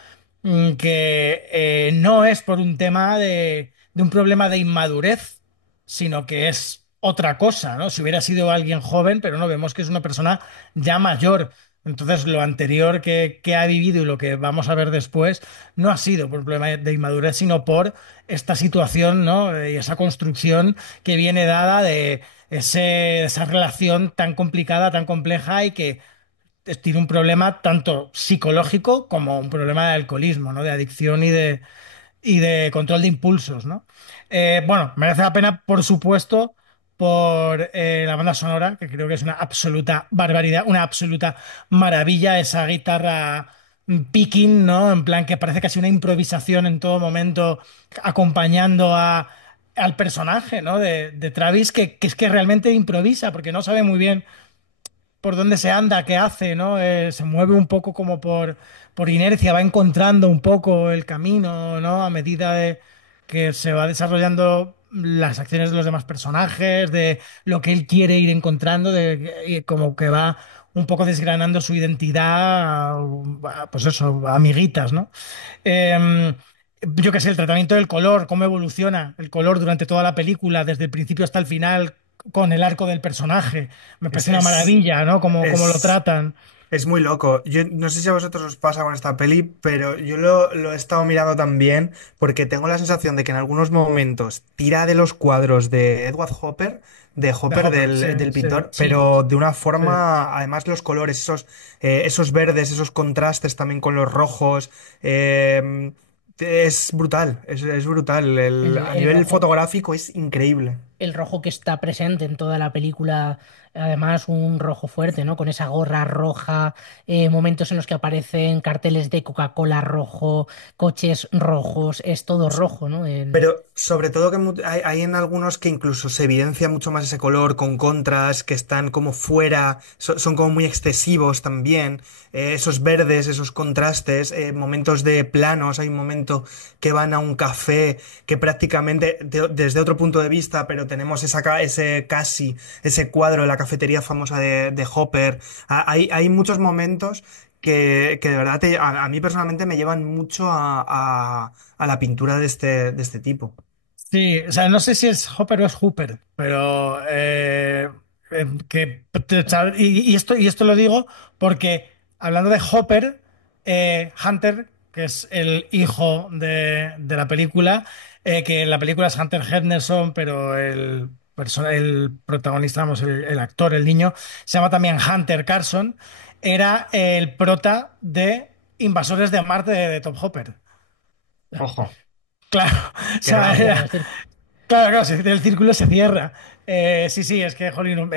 que no es por un tema de un problema de inmadurez, sino que es otra cosa, ¿no? Si hubiera sido alguien joven, pero no, vemos que es una persona ya mayor. Entonces, lo anterior que ha vivido y lo que vamos a ver después no ha sido por un problema de inmadurez, sino por esta situación, ¿no? Y esa construcción que viene dada de esa relación tan complicada, tan compleja y que tiene un problema tanto psicológico como un problema de alcoholismo, ¿no? De adicción y de control de impulsos, ¿no? Bueno, merece la pena, por supuesto, por la banda sonora, que creo que es una absoluta barbaridad, una absoluta maravilla, esa guitarra picking, ¿no? En plan que parece casi una improvisación en todo momento, acompañando al personaje, ¿no? De Travis, que es que realmente improvisa, porque no sabe muy bien por dónde se anda, qué hace, ¿no? Se mueve un poco como por inercia, va encontrando un poco el camino, ¿no? A medida de que se va desarrollando las acciones de los demás personajes, de lo que él quiere ir encontrando, y como que va un poco desgranando su identidad, pues eso, amiguitas, ¿no? Eh, yo qué sé, el tratamiento del color, cómo evoluciona el color durante toda la película, desde el principio hasta el final, con el arco del personaje. Me Es, parece una es, maravilla, ¿no? Como lo es, tratan. es muy loco. Yo no sé si a vosotros os pasa con esta peli, pero yo lo he estado mirando también porque tengo la sensación de que en algunos momentos tira de los cuadros de Edward Hopper, de De Hopper, Hopper, sí, del sí, pintor, Sí, pero de una sí. forma, además los colores, esos verdes, esos contrastes también con los rojos. Es brutal, es brutal. A el nivel rojo. fotográfico es increíble. El rojo que está presente en toda la película, además un rojo fuerte, ¿no? Con esa gorra roja, momentos en los que aparecen carteles de Coca-Cola rojo, coches rojos, es todo rojo, ¿no? Pero sobre todo que hay en algunos que incluso se evidencia mucho más ese color con contras, que están como fuera, son como muy excesivos también, esos verdes, esos contrastes, momentos de planos, hay un momento que van a un café que prácticamente desde otro punto de vista, pero tenemos ese cuadro de la cafetería famosa de Hopper. Hay muchos momentos que de verdad a mí personalmente me llevan mucho a la pintura de este tipo. Sí, o sea, no sé si es Hopper o es Hooper, pero y esto lo digo porque hablando de Hopper, Hunter, que es el hijo de la película, que la película es Hunter Henderson, pero el protagonista, vamos, el actor, el niño, se llama también Hunter Carson, era el prota de Invasores de Marte de Top Hopper. Ojo, Claro, o qué sea, grande. Cierra el circo. claro, claro, el círculo se cierra. Sí, sí, es que, jolín,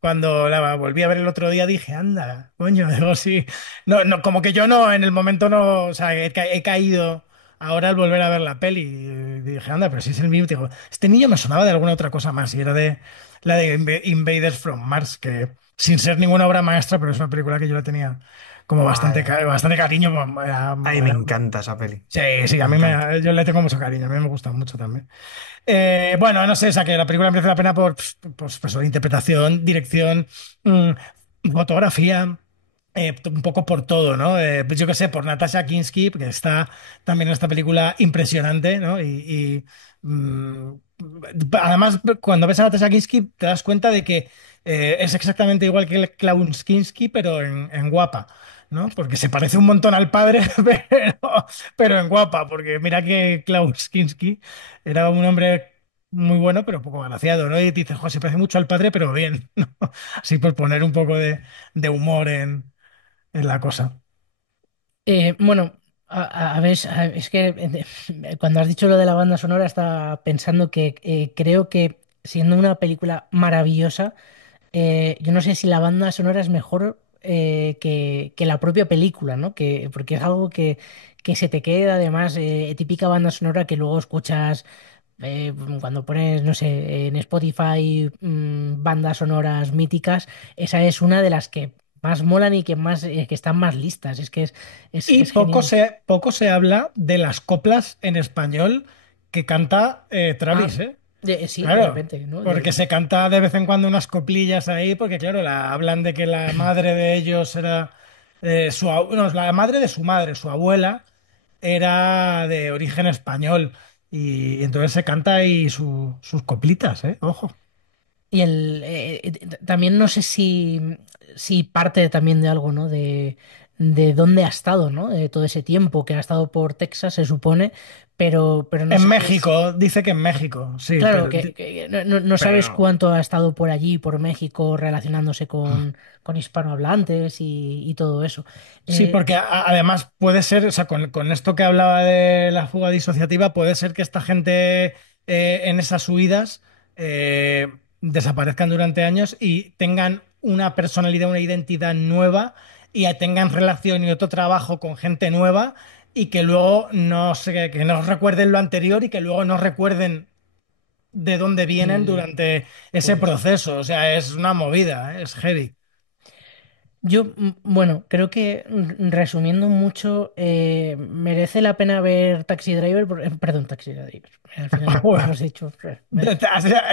cuando la volví a ver el otro día dije, anda, coño, digo, sí. No, no, como que yo no, en el momento no, o sea, he caído ahora al volver a ver la peli. Y dije, anda, pero si es el mismo. Digo, este niño me sonaba de alguna otra cosa más, y era de la de Invaders from Mars, que sin ser ninguna obra maestra, pero es una película que yo le tenía como bastante, Vaya. bastante cariño. Ay, me encanta esa peli. Sí, sí, Me encanta. yo le tengo mucho cariño, a mí me gusta mucho también. Bueno, no sé, o sea, que la película merece la pena por pues, interpretación, dirección, mm, fotografía, un poco por todo, ¿no? Pues yo qué sé, por Natasha Kinski, que está también en esta película impresionante, ¿no? Además, cuando ves a Natasha Kinski, te das cuenta de que es exactamente igual que el Klaus Kinski, pero en guapa. ¿No? Porque se parece un montón al padre, pero en guapa, porque mira que Klaus Kinski era un hombre muy bueno, pero poco agraciado, ¿no? Y dices, "Jo, se parece mucho al padre, pero bien", ¿no? Así por poner un poco de humor en la cosa. Bueno, a ver, es que cuando has dicho lo de la banda sonora estaba pensando que creo que siendo una película maravillosa, yo no sé si la banda sonora es mejor que la propia película, ¿no? Porque es algo que se te queda, además, típica banda sonora que luego escuchas cuando pones, no sé, en Spotify bandas sonoras míticas, esa es una de las que más molan y que más que están más listas. Es que Y es genial. poco se habla de las coplas en español que canta Ah, Travis, ¿eh? sí, de Claro, repente, ¿no? porque se canta de vez en cuando unas coplillas ahí, porque claro, hablan de que la madre de ellos era no, la madre de su madre, su abuela, era de origen español. Y entonces se canta ahí sus coplitas, ¿eh? Ojo. Y también no sé si parte también de algo, ¿no? De dónde ha estado, ¿no? Todo ese tiempo que ha estado por Texas, se supone, pero no En sabes. México, dice que en México, sí, Claro, pero, que no sabes pero cuánto ha estado por allí, por México, relacionándose con hispanohablantes y todo eso. sí, Eh, porque además puede ser, o sea, con esto que hablaba de la fuga disociativa, puede ser que esta gente en esas huidas desaparezcan durante años y tengan una personalidad, una identidad nueva y tengan relación y otro trabajo con gente nueva y que luego no sé, que no recuerden lo anterior y que luego no recuerden de dónde vienen mm, durante ese pues proceso. O sea, es una movida, ¿eh? Es heavy. yo, bueno, creo que resumiendo mucho, merece la pena ver Taxi Driver, perdón, Taxi Driver. Al final hemos dicho,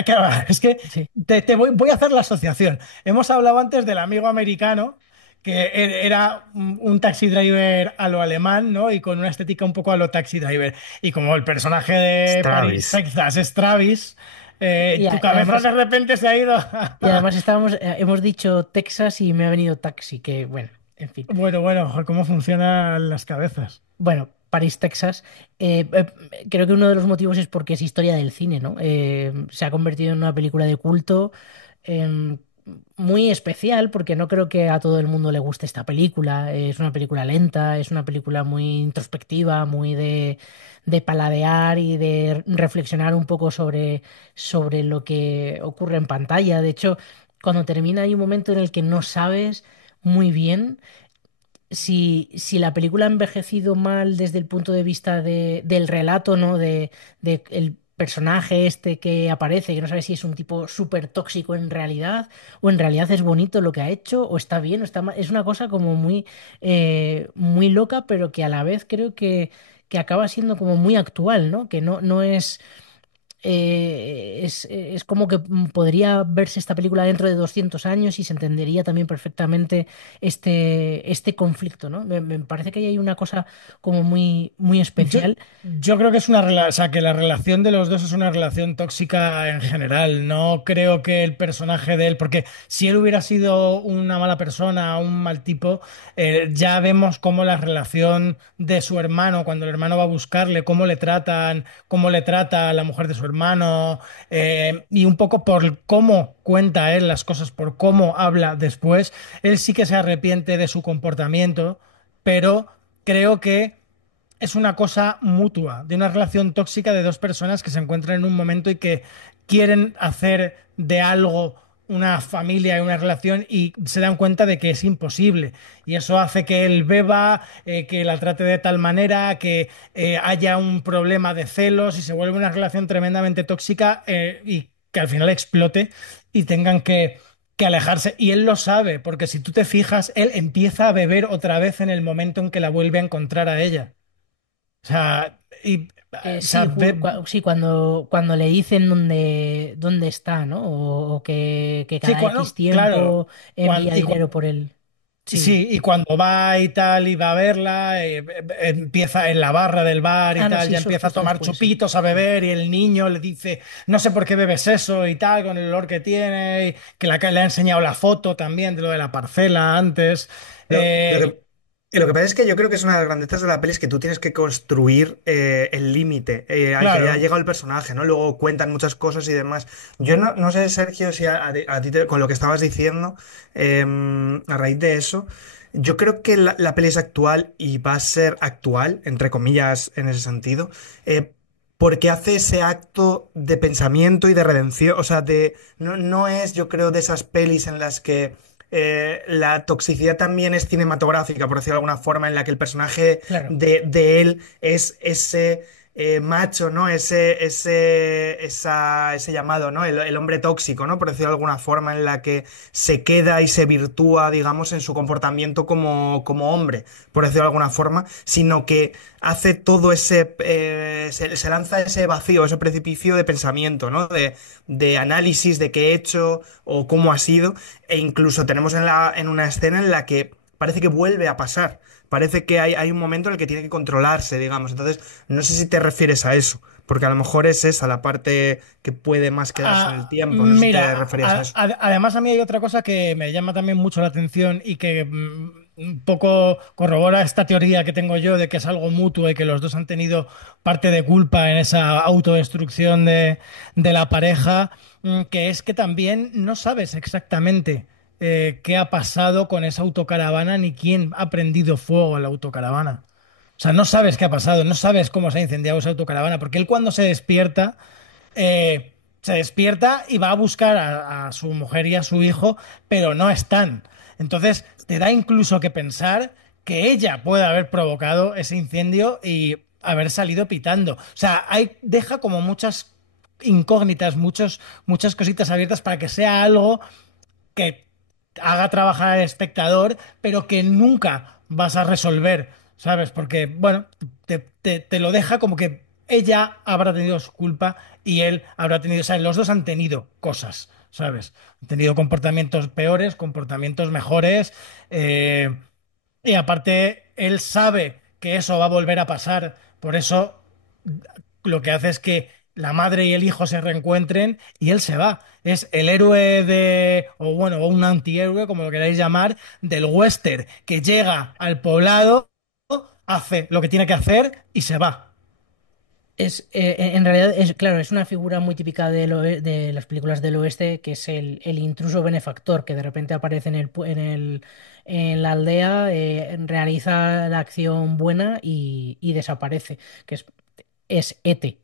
Claro, es que sí. voy a hacer la asociación. Hemos hablado antes del amigo americano, que era un taxi driver a lo alemán, ¿no? Y con una estética un poco a lo taxi driver. Y como el personaje de Paris, Travis. Texas, es Travis, tu Y cabeza de además, repente se ha ido. hemos dicho Texas y me ha venido taxi, que bueno, en fin. Bueno, bueno, joder, cómo funcionan las cabezas. Bueno, París, Texas. Creo que uno de los motivos es porque es historia del cine, ¿no? Se ha convertido en una película de culto em, muy especial porque no creo que a todo el mundo le guste esta película. Es una película lenta, es una película muy introspectiva, muy de paladear y de reflexionar un poco sobre lo que ocurre en pantalla. De hecho, cuando termina hay un momento en el que no sabes muy bien si la película ha envejecido mal desde el punto de vista del relato, ¿no? De el personaje este que aparece, que no sabes si es un tipo súper tóxico en realidad, o en realidad es bonito lo que ha hecho, o está bien, o está mal. Es una cosa como muy loca, pero que a la vez creo que acaba siendo como muy actual, ¿no? Que no es es como que podría verse esta película dentro de 200 años y se entendería también perfectamente este conflicto, ¿no? Me parece que ahí hay una cosa como muy Yo, especial. yo creo que es o sea, que la relación de los dos es una relación tóxica en general. No creo que el personaje de él, porque si él hubiera sido una mala persona, un mal tipo, ya vemos cómo la relación de su hermano, cuando el hermano va a buscarle, cómo le trata a la mujer de su hermano, y un poco por cómo cuenta él las cosas, por cómo habla después, él sí que se arrepiente de su comportamiento, pero creo que es una cosa mutua, de una relación tóxica de dos personas que se encuentran en un momento y que quieren hacer de algo una familia y una relación y se dan cuenta de que es imposible. Y eso hace que él beba, que la trate de tal manera, que haya un problema de celos y se vuelve una relación tremendamente tóxica y que al final explote y tengan que alejarse. Y él lo sabe, porque si tú te fijas, él empieza a beber otra vez en el momento en que la vuelve a encontrar a ella. O sea, o sea, Sí, sí, cuando le dicen dónde está, ¿no? O que sí, cada X claro, tiempo envía dinero por él. Sí. sí, y cuando va y tal y va a verla, empieza en la barra del bar y Ah, no, tal, sí, ya eso es empieza a justo tomar después, sí. chupitos, a beber y el niño le dice, no sé por qué bebes eso y tal, con el olor que tiene, y que le ha enseñado la foto también de lo de la parcela antes. Lo Eh, que, y lo que pasa es que yo creo que es una de las grandezas de la peli es que tú tienes que construir el límite al que ya ha claro. llegado el personaje, ¿no? Luego cuentan muchas cosas y demás. Yo no sé, Sergio, si a ti con lo que estabas diciendo, a raíz de eso, yo creo que la peli es actual y va a ser actual, entre comillas, en ese sentido, porque hace ese acto de pensamiento y de redención. O sea, no es, yo creo, de esas pelis en las que la toxicidad también es cinematográfica, por decirlo de alguna forma, en la que el personaje Claro. de él es ese macho, ¿no? Ese llamado, ¿no? El hombre tóxico, ¿no? Por decirlo de alguna forma, en la que se queda y se virtúa, digamos, en su comportamiento como hombre, por decirlo de alguna forma, sino que hace todo ese, se lanza ese vacío, ese precipicio de pensamiento, ¿no? De análisis de qué he hecho o cómo ha sido, e incluso tenemos en una escena en la que parece que vuelve a pasar. Parece que hay un momento en el que tiene que controlarse, digamos. Entonces, no sé si te refieres a eso, porque a lo mejor es esa la parte que puede más quedarse en el tiempo. No sé si te Mira, referías a eso. además a mí hay otra cosa que me llama también mucho la atención y que un poco corrobora esta teoría que tengo yo de que es algo mutuo y que los dos han tenido parte de culpa en esa autodestrucción de la pareja, que es que también no sabes exactamente qué ha pasado con esa autocaravana ni quién ha prendido fuego a la autocaravana. O sea, no sabes qué ha pasado, no sabes cómo se ha incendiado esa autocaravana, porque él cuando se despierta y va a buscar a su mujer y a su hijo, pero no están. Entonces, te da incluso que pensar que ella puede haber provocado ese incendio y haber salido pitando. O sea, deja como muchas incógnitas, muchas cositas abiertas para que sea algo que haga trabajar al espectador, pero que nunca vas a resolver, ¿sabes? Porque, bueno, te lo deja como que ella habrá tenido su culpa y él habrá tenido, o sea, los dos han tenido cosas, ¿sabes? Han tenido comportamientos peores, comportamientos mejores, y aparte, él sabe que eso va a volver a pasar, por eso lo que hace es que la madre y el hijo se reencuentren y él se va. Es el héroe o bueno, o un antihéroe, como lo queráis llamar, del western, que llega al poblado, hace lo que tiene que hacer y se va. En realidad, claro, es una figura muy típica de las películas del oeste, que es el intruso benefactor, que de repente aparece en la aldea, realiza la acción buena y desaparece, que es ET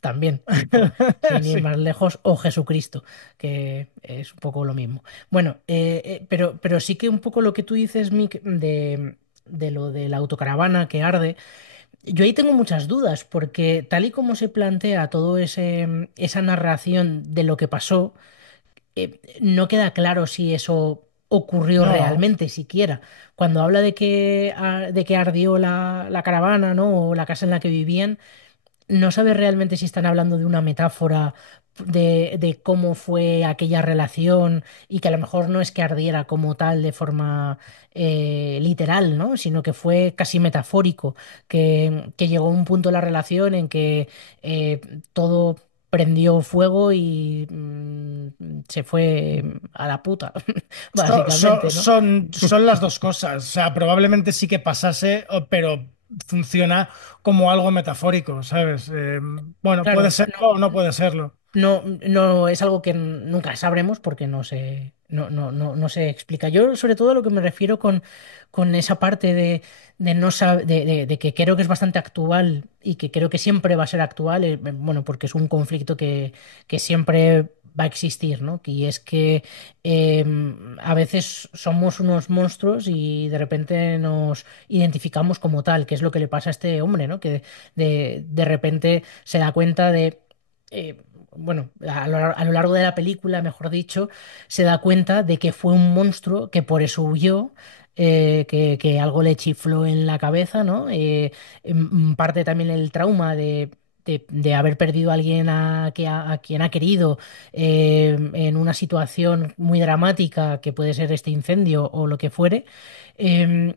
también, sin ir Sí. más lejos, o Jesucristo, que es un poco lo mismo. Bueno, pero sí que un poco lo que tú dices, Mick, de lo de la autocaravana que arde. Yo ahí tengo muchas dudas, porque tal y como se plantea todo esa narración de lo que pasó, no queda claro si eso ocurrió No, realmente siquiera. Cuando habla de que ardió la caravana, ¿no? O la casa en la que vivían, no sabes realmente si están hablando de una metáfora de cómo fue aquella relación y que a lo mejor no es que ardiera como tal de forma literal, ¿no? Sino que fue casi metafórico, que llegó un punto de la relación en que todo prendió fuego y se fue a la puta, básicamente, ¿no? son las dos cosas. O sea, probablemente sí que pasase, pero funciona como algo metafórico, ¿sabes? Bueno, puede Claro, serlo o no puede serlo. no es algo que nunca sabremos porque no se explica. Yo sobre todo a lo que me refiero con esa parte de no de que creo que es bastante actual y que creo que siempre va a ser actual, bueno, porque es un conflicto que siempre va a existir, ¿no? Y es que a veces somos unos monstruos y de repente nos identificamos como tal, que es lo que le pasa a este hombre, ¿no? Que de repente se da cuenta de... bueno, a lo largo de la película, mejor dicho, se da cuenta de que fue un monstruo que por eso huyó, que algo le chifló en la cabeza, ¿no? Parte también el trauma de haber perdido a alguien a quien ha querido en una situación muy dramática, que puede ser este incendio o lo que fuere. em,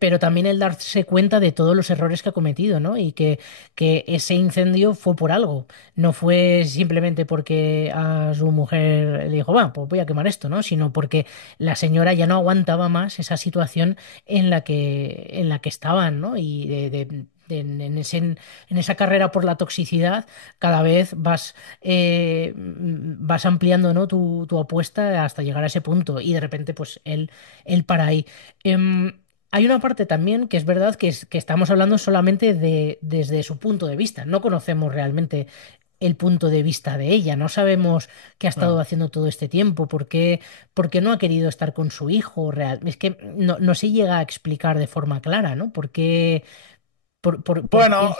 pero también el darse cuenta de todos los errores que ha cometido, ¿no? Y que ese incendio fue por algo. No fue simplemente porque a su mujer le dijo, va, pues voy a quemar esto, ¿no? Sino porque la señora ya no aguantaba más esa situación en la que estaban, ¿no? Y en esa carrera por la toxicidad, cada vez vas ampliando, ¿no? tu apuesta hasta llegar a ese punto. Y de repente, pues él para ahí. Em, Hay una parte también que es verdad que estamos hablando solamente desde su punto de vista. No conocemos realmente el punto de vista de ella. No sabemos qué ha estado Claro. haciendo todo este tiempo, por qué no ha querido estar con su hijo real. Es que no se llega a explicar de forma clara, ¿no? ¿Por qué, por qué Bueno,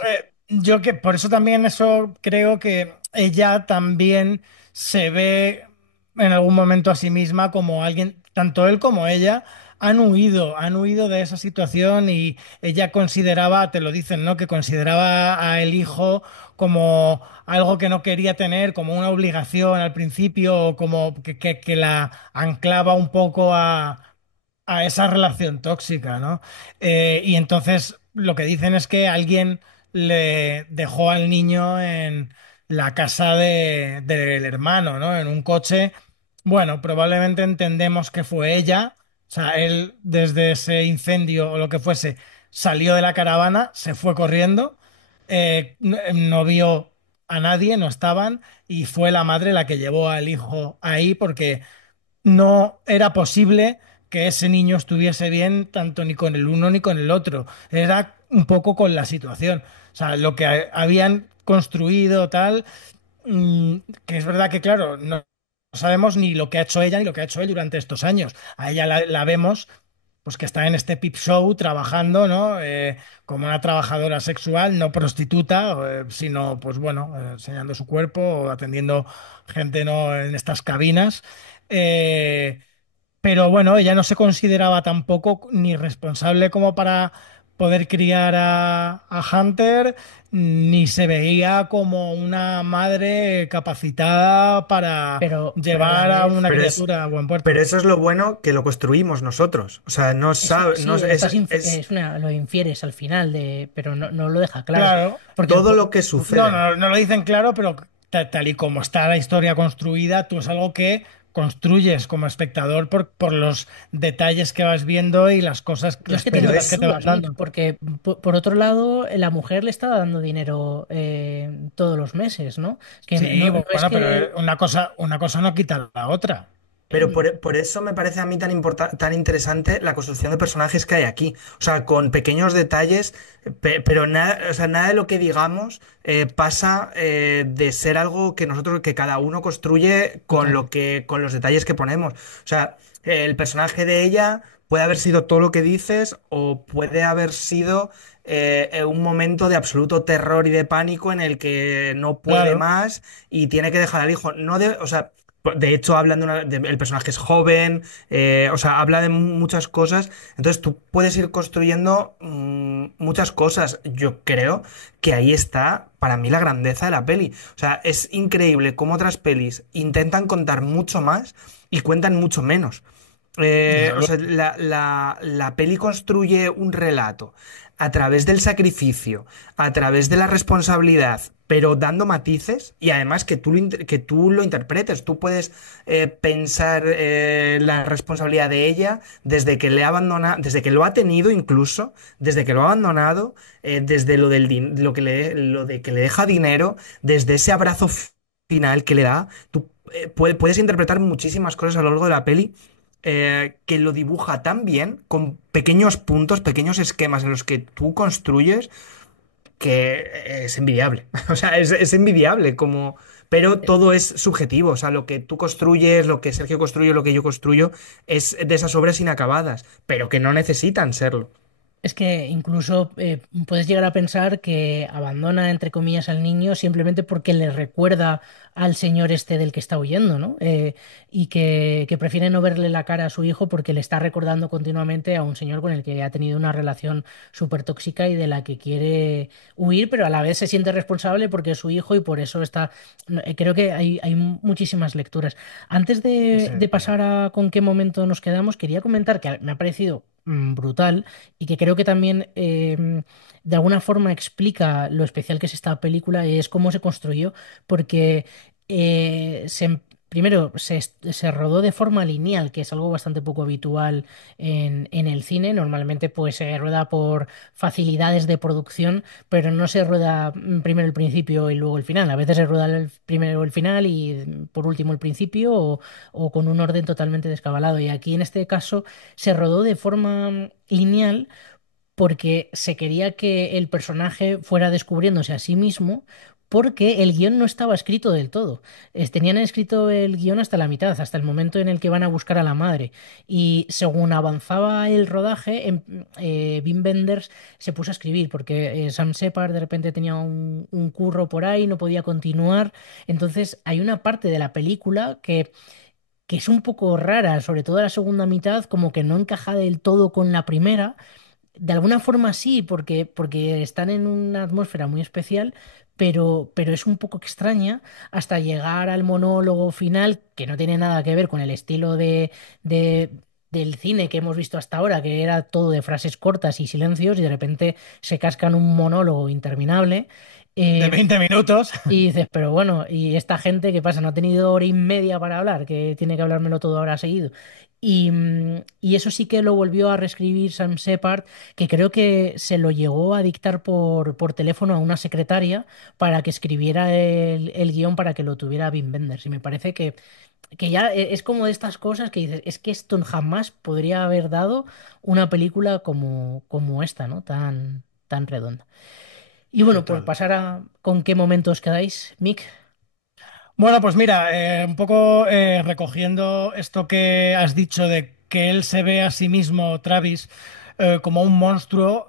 yo que por eso también eso creo que ella también se ve en algún momento a sí misma como alguien, tanto él como ella han huido de esa situación y ella consideraba, te lo dicen, ¿no? Que consideraba a el hijo como algo que no quería tener, como una obligación al principio, o como que la anclaba un poco a esa relación tóxica, ¿no? Y entonces lo que dicen es que alguien le dejó al niño en la casa del hermano, ¿no? En un coche. Bueno, probablemente entendemos que fue ella. O sea, él desde ese incendio o lo que fuese salió de la caravana, se fue corriendo, no vio a nadie, no estaban, y fue la madre la que llevó al hijo ahí porque no era posible que ese niño estuviese bien tanto ni con el uno ni con el otro. Era un poco con la situación. O sea, lo que habían construido tal, mm, que es verdad que, claro, no sabemos ni lo que ha hecho ella ni lo que ha hecho él durante estos años. A ella la vemos, pues que está en este Peep Show trabajando, ¿no? Como una trabajadora sexual, no prostituta, sino, pues bueno, enseñando su cuerpo o atendiendo gente, ¿no? En estas cabinas. Eh, pero bueno, ella no se consideraba tampoco ni responsable como para poder criar a Hunter, ni se veía como una madre capacitada para pero a la llevar a vez... una Pero es, criatura a buen pero puerto. eso es lo bueno que lo construimos nosotros. O sea, no sabe, no, Sí, lo infieres al final, pero no lo deja claro. Claro, Porque todo lo que sucede. no lo dicen claro, pero tal y como está la historia construida, tú es algo que construyes como espectador por los detalles que vas viendo y las cosas, yo es las que tengo Pero esas pistas que es, te van dudas, Nick, dando. porque por otro lado, la mujer le está dando dinero todos los meses, ¿no? Que Sí, no es bueno, pero que... una cosa no quita la otra. pero por eso me parece a mí tan interesante la construcción de personajes que hay aquí. O sea, con pequeños detalles, pero nada, o sea, nada de lo que digamos pasa de ser algo que nosotros, que cada uno construye con Total. lo que, con los detalles que ponemos. O sea, el personaje de ella puede haber sido todo lo que dices, o puede haber sido un momento de absoluto terror y de pánico en el que no puede Claro, más y tiene que dejar al hijo. No de, o sea, de hecho, hablan el personaje es joven, o sea, habla de muchas cosas. Entonces, tú puedes ir construyendo muchas cosas. Yo creo que ahí está, para mí, la grandeza de la peli. O sea, es increíble cómo otras pelis intentan contar mucho más y cuentan mucho menos. desde O luego. sea, la peli construye un relato a través del sacrificio, a través de la responsabilidad, pero dando matices y además que tú lo interpretes. Tú puedes pensar la responsabilidad de ella desde que le ha abandonado, desde que lo ha tenido incluso, desde que lo ha abandonado, desde lo de que le deja dinero, desde ese abrazo final que le da. Tú puedes interpretar muchísimas cosas a lo largo de la peli, que lo dibuja tan bien, con pequeños puntos, pequeños esquemas en los que tú construyes, que es envidiable. O sea, es envidiable como... Pero todo es subjetivo. O sea, lo que tú construyes, lo que Sergio construye, lo que yo construyo, es de esas obras inacabadas, pero que no necesitan serlo. Es que incluso puedes llegar a pensar que abandona, entre comillas, al niño simplemente porque le recuerda al señor este del que está huyendo, ¿no? Y que prefiere no verle la cara a su hijo porque le está recordando continuamente a un señor con el que ha tenido una relación súper tóxica y de la que quiere huir, pero a la vez se siente responsable porque es su hijo y por eso está... no, creo que hay muchísimas lecturas. Antes Sí. de pasar a con qué momento nos quedamos, quería comentar que me ha parecido brutal y que creo que también de alguna forma explica lo especial que es esta película y es cómo se construyó, porque primero se rodó de forma lineal, que es algo bastante poco habitual en el cine. Normalmente pues se rueda por facilidades de producción, pero no se rueda primero el principio y luego el final. A veces se rueda primero el final y por último el principio o con un orden totalmente descabalado. Y aquí en este caso se rodó de forma lineal porque se quería que el personaje fuera descubriéndose a sí mismo porque el guión no estaba escrito del todo. Tenían escrito el guión hasta la mitad, hasta el momento en el que van a buscar a la madre. Y según avanzaba el rodaje, Wim Wenders se puso a escribir porque Sam Shepard de repente tenía un curro por ahí, no podía continuar. Entonces hay una parte de la película que es un poco rara, sobre todo la segunda mitad, como que no encaja del todo con la primera. De alguna forma sí, porque están en una atmósfera muy especial, pero es un poco extraña hasta llegar al monólogo final, que no tiene nada que ver con el estilo de- del cine que hemos visto hasta ahora, que era todo de frases cortas y silencios, y de repente se cascan un monólogo interminable. De Eh, 20 minutos. y dices, pero bueno, ¿y esta gente qué pasa? ¿No ha tenido hora y media para hablar? Que tiene que hablármelo todo ahora seguido. Y eso sí que lo volvió a reescribir Sam Shepard, que creo que se lo llegó a dictar por teléfono a una secretaria para que escribiera el guión para que lo tuviera Wim Wenders. Y me parece que ya es como de estas cosas que dices, es que esto jamás podría haber dado una película como esta, ¿no? Tan redonda. Y bueno, por Total. pasar a con qué momentos quedáis, Mick. Bueno, pues mira, un poco recogiendo esto que has dicho de que él se ve a sí mismo, Travis, como un monstruo,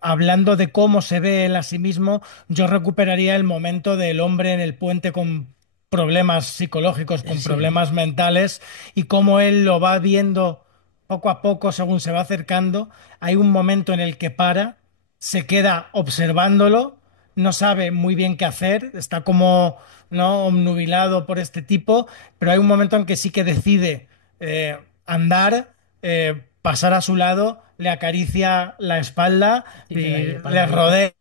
hablando de cómo se ve él a sí mismo, yo recuperaría el momento del hombre en el puente con problemas psicológicos, con Sí, problemas mentales, y cómo él lo va viendo poco a poco según se va acercando. Hay un momento en el que para, se queda observándolo, no sabe muy bien qué hacer, está como no obnubilado por este tipo, pero hay un momento en que sí que decide andar, pasar a su lado, le acaricia la espalda sí, le da y ahí el le palmadito. rodea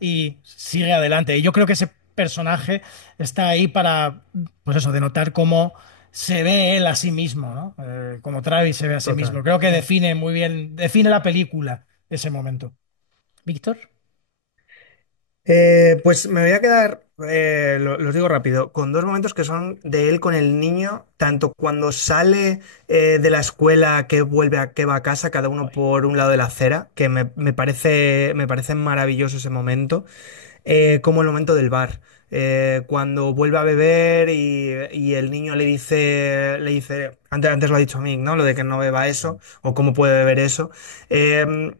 y sigue adelante. Y yo creo que ese personaje está ahí para, pues eso, denotar cómo se ve él a sí mismo, ¿no? Como Travis se ve a sí mismo. Total. Creo que define muy bien, define la película ese momento. Víctor, Pues me voy a quedar, los digo rápido, con dos momentos que son de él con el niño, tanto cuando sale de la escuela que va a casa, cada uno Joder, por un lado de la acera, que me parece maravilloso ese momento, como el momento del bar. Cuando vuelve a beber y el niño antes lo ha dicho a mí, ¿no? Lo de que no beba eso, o cómo puede beber eso. Eh,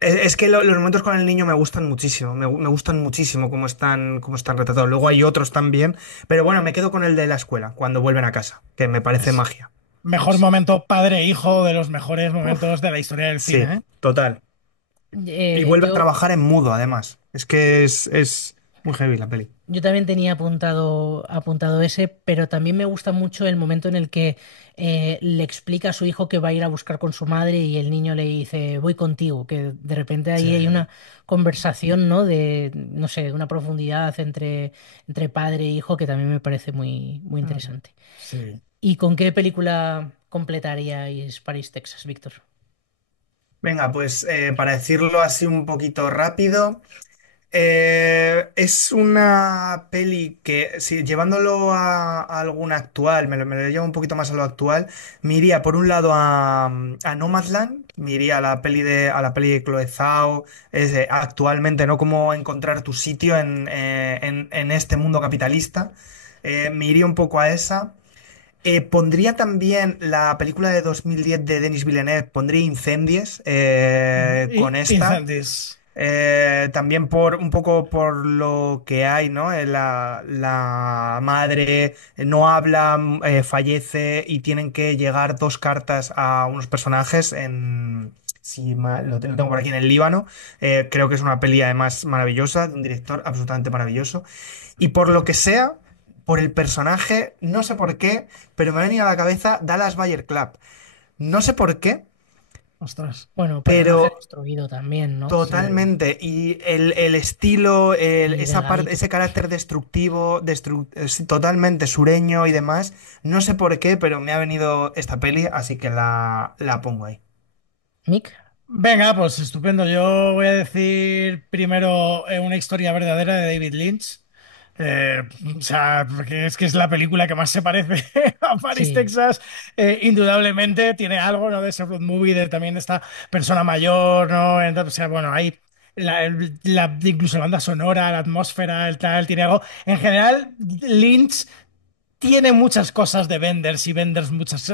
es que los momentos con el niño me gustan muchísimo, me gustan muchísimo cómo están retratados. Luego hay otros también, pero bueno, me quedo con el de la escuela, cuando vuelven a casa, que me parece Es magia. mejor momento padre-hijo, de los mejores Uf, momentos de la historia del sí, cine, ¿eh? total. Y vuelve a yo, trabajar en mudo, además. Es que es muy heavy la peli. yo también tenía apuntado ese, pero también me gusta mucho el momento en el que le explica a su hijo que va a ir a buscar con su madre y el niño le dice, voy contigo, que de repente Sí, ahí hay una conversación, ¿no? De, no sé, de una profundidad entre padre e hijo que también me parece muy Mm, interesante. sí. ¿Y con qué película completaríais París, Texas, Víctor? venga, pues para decirlo así un poquito rápido. Es una peli que, si llevándolo a alguna actual, me lo llevo un poquito más a lo actual, me iría por un lado a Nomadland, me iría a la peli de Chloe Zhao, actualmente, ¿no? Cómo encontrar tu sitio en este mundo capitalista. Me iría un poco a esa. Pondría también la película de 2010 de Denis Villeneuve, pondría Incendies con esta. Incendies. También por un poco por lo que hay, ¿no? La madre no habla, fallece y tienen que llegar dos cartas a unos personajes lo tengo por aquí en el Líbano. Creo que es una peli además maravillosa, de un director absolutamente maravilloso. Y por lo que sea, por el personaje, no sé por qué, pero me ha venido a la cabeza Dallas Buyer Club. No sé por qué, Ostras. Bueno, personaje pero destruido también, ¿no? Sí. totalmente. Y el estilo, Y esa parte, delgadito. ese carácter destructivo, sí, totalmente sureño y demás. No sé por qué, pero me ha venido esta peli, así que la pongo ahí. Mick, Venga, pues estupendo. Yo voy a decir primero una historia verdadera de David Lynch. Eh, o sea, porque es que es la película que más se parece a Paris, sí, Texas. Indudablemente tiene algo, ¿no? De ese road movie, de también de esta persona mayor, ¿no? Entonces, o sea, bueno, hay incluso la banda sonora, la atmósfera, el tal, tiene algo. En general, Lynch tiene muchas cosas de Benders y Benders muchas.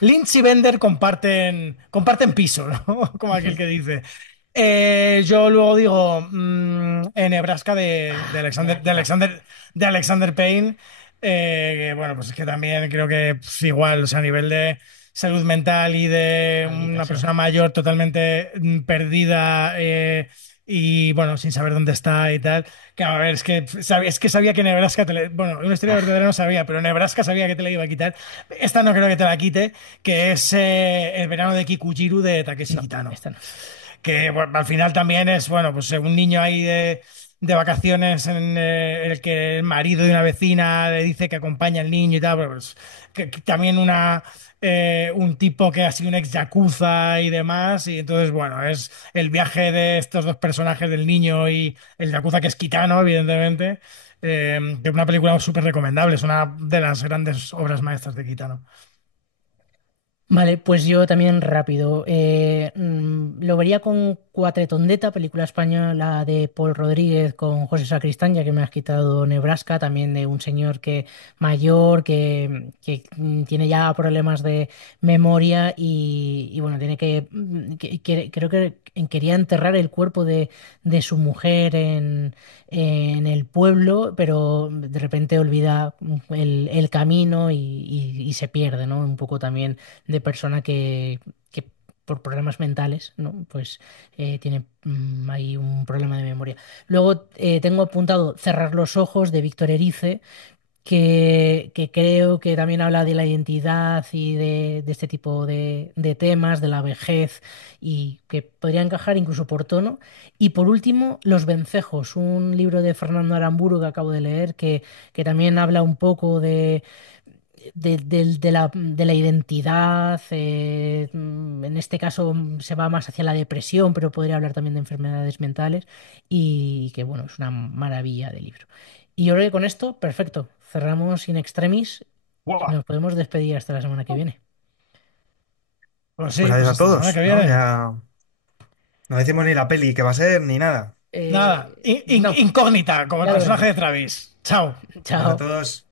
Lynch y Bender comparten piso, ¿no? Como aquel que dice. Yo luego digo en Nebraska de Alexander Payne. Bueno, pues es que también creo que pues, igual, o sea, a nivel de salud mental y de maldita una sea. persona mayor totalmente perdida y bueno, sin saber dónde está y tal. Que a ver, es que sabía que Nebraska bueno, una historia Ah, verdadera no sabía, pero Nebraska sabía que te la iba a quitar. Esta no creo que te la quite, que es El verano de Kikuchiru de Takeshi no, Kitano. esta no. Que bueno, al final también es, bueno, pues un niño ahí de vacaciones en el que el marido de una vecina le dice que acompaña al niño y tal, pero pues, que también un tipo que ha sido un ex yakuza y demás, y entonces, bueno, es el viaje de estos dos personajes, del niño y el yakuza que es Kitano, evidentemente, que es una película súper recomendable, es una de las grandes obras maestras de Kitano. Vale, pues yo también rápido. Lo vería con Cuatretondeta, película española de Paul Rodríguez con José Sacristán, ya que me has quitado Nebraska, también de un señor que mayor, que tiene ya problemas de memoria y bueno, tiene creo que quería enterrar el cuerpo de su mujer en el pueblo, pero de repente olvida el camino y se pierde, ¿no? Un poco también de persona que por problemas mentales, ¿no? Pues tiene ahí un problema de memoria. Luego tengo apuntado Cerrar los ojos de Víctor Erice, que creo que también habla de la identidad y de este tipo de temas, de la vejez, y que podría encajar incluso por tono. Y por último, Los Vencejos, un libro de Fernando Aramburu que acabo de leer, que también habla un poco de la identidad. En este caso se va más hacia la depresión, pero podría hablar también de enfermedades mentales y que bueno, es una maravilla de libro. Y yo creo que con esto, perfecto. Cerramos in extremis y ¡Guau! nos podemos despedir hasta la semana que viene. Pues Pues sí, pues adiós a hasta la semana todos, que ¿no? viene. Ya no decimos ni la peli que va a ser ni nada. Nada, No, incógnita, como el ya lo personaje de veremos. Travis. Chao. Adiós a Chao. todos.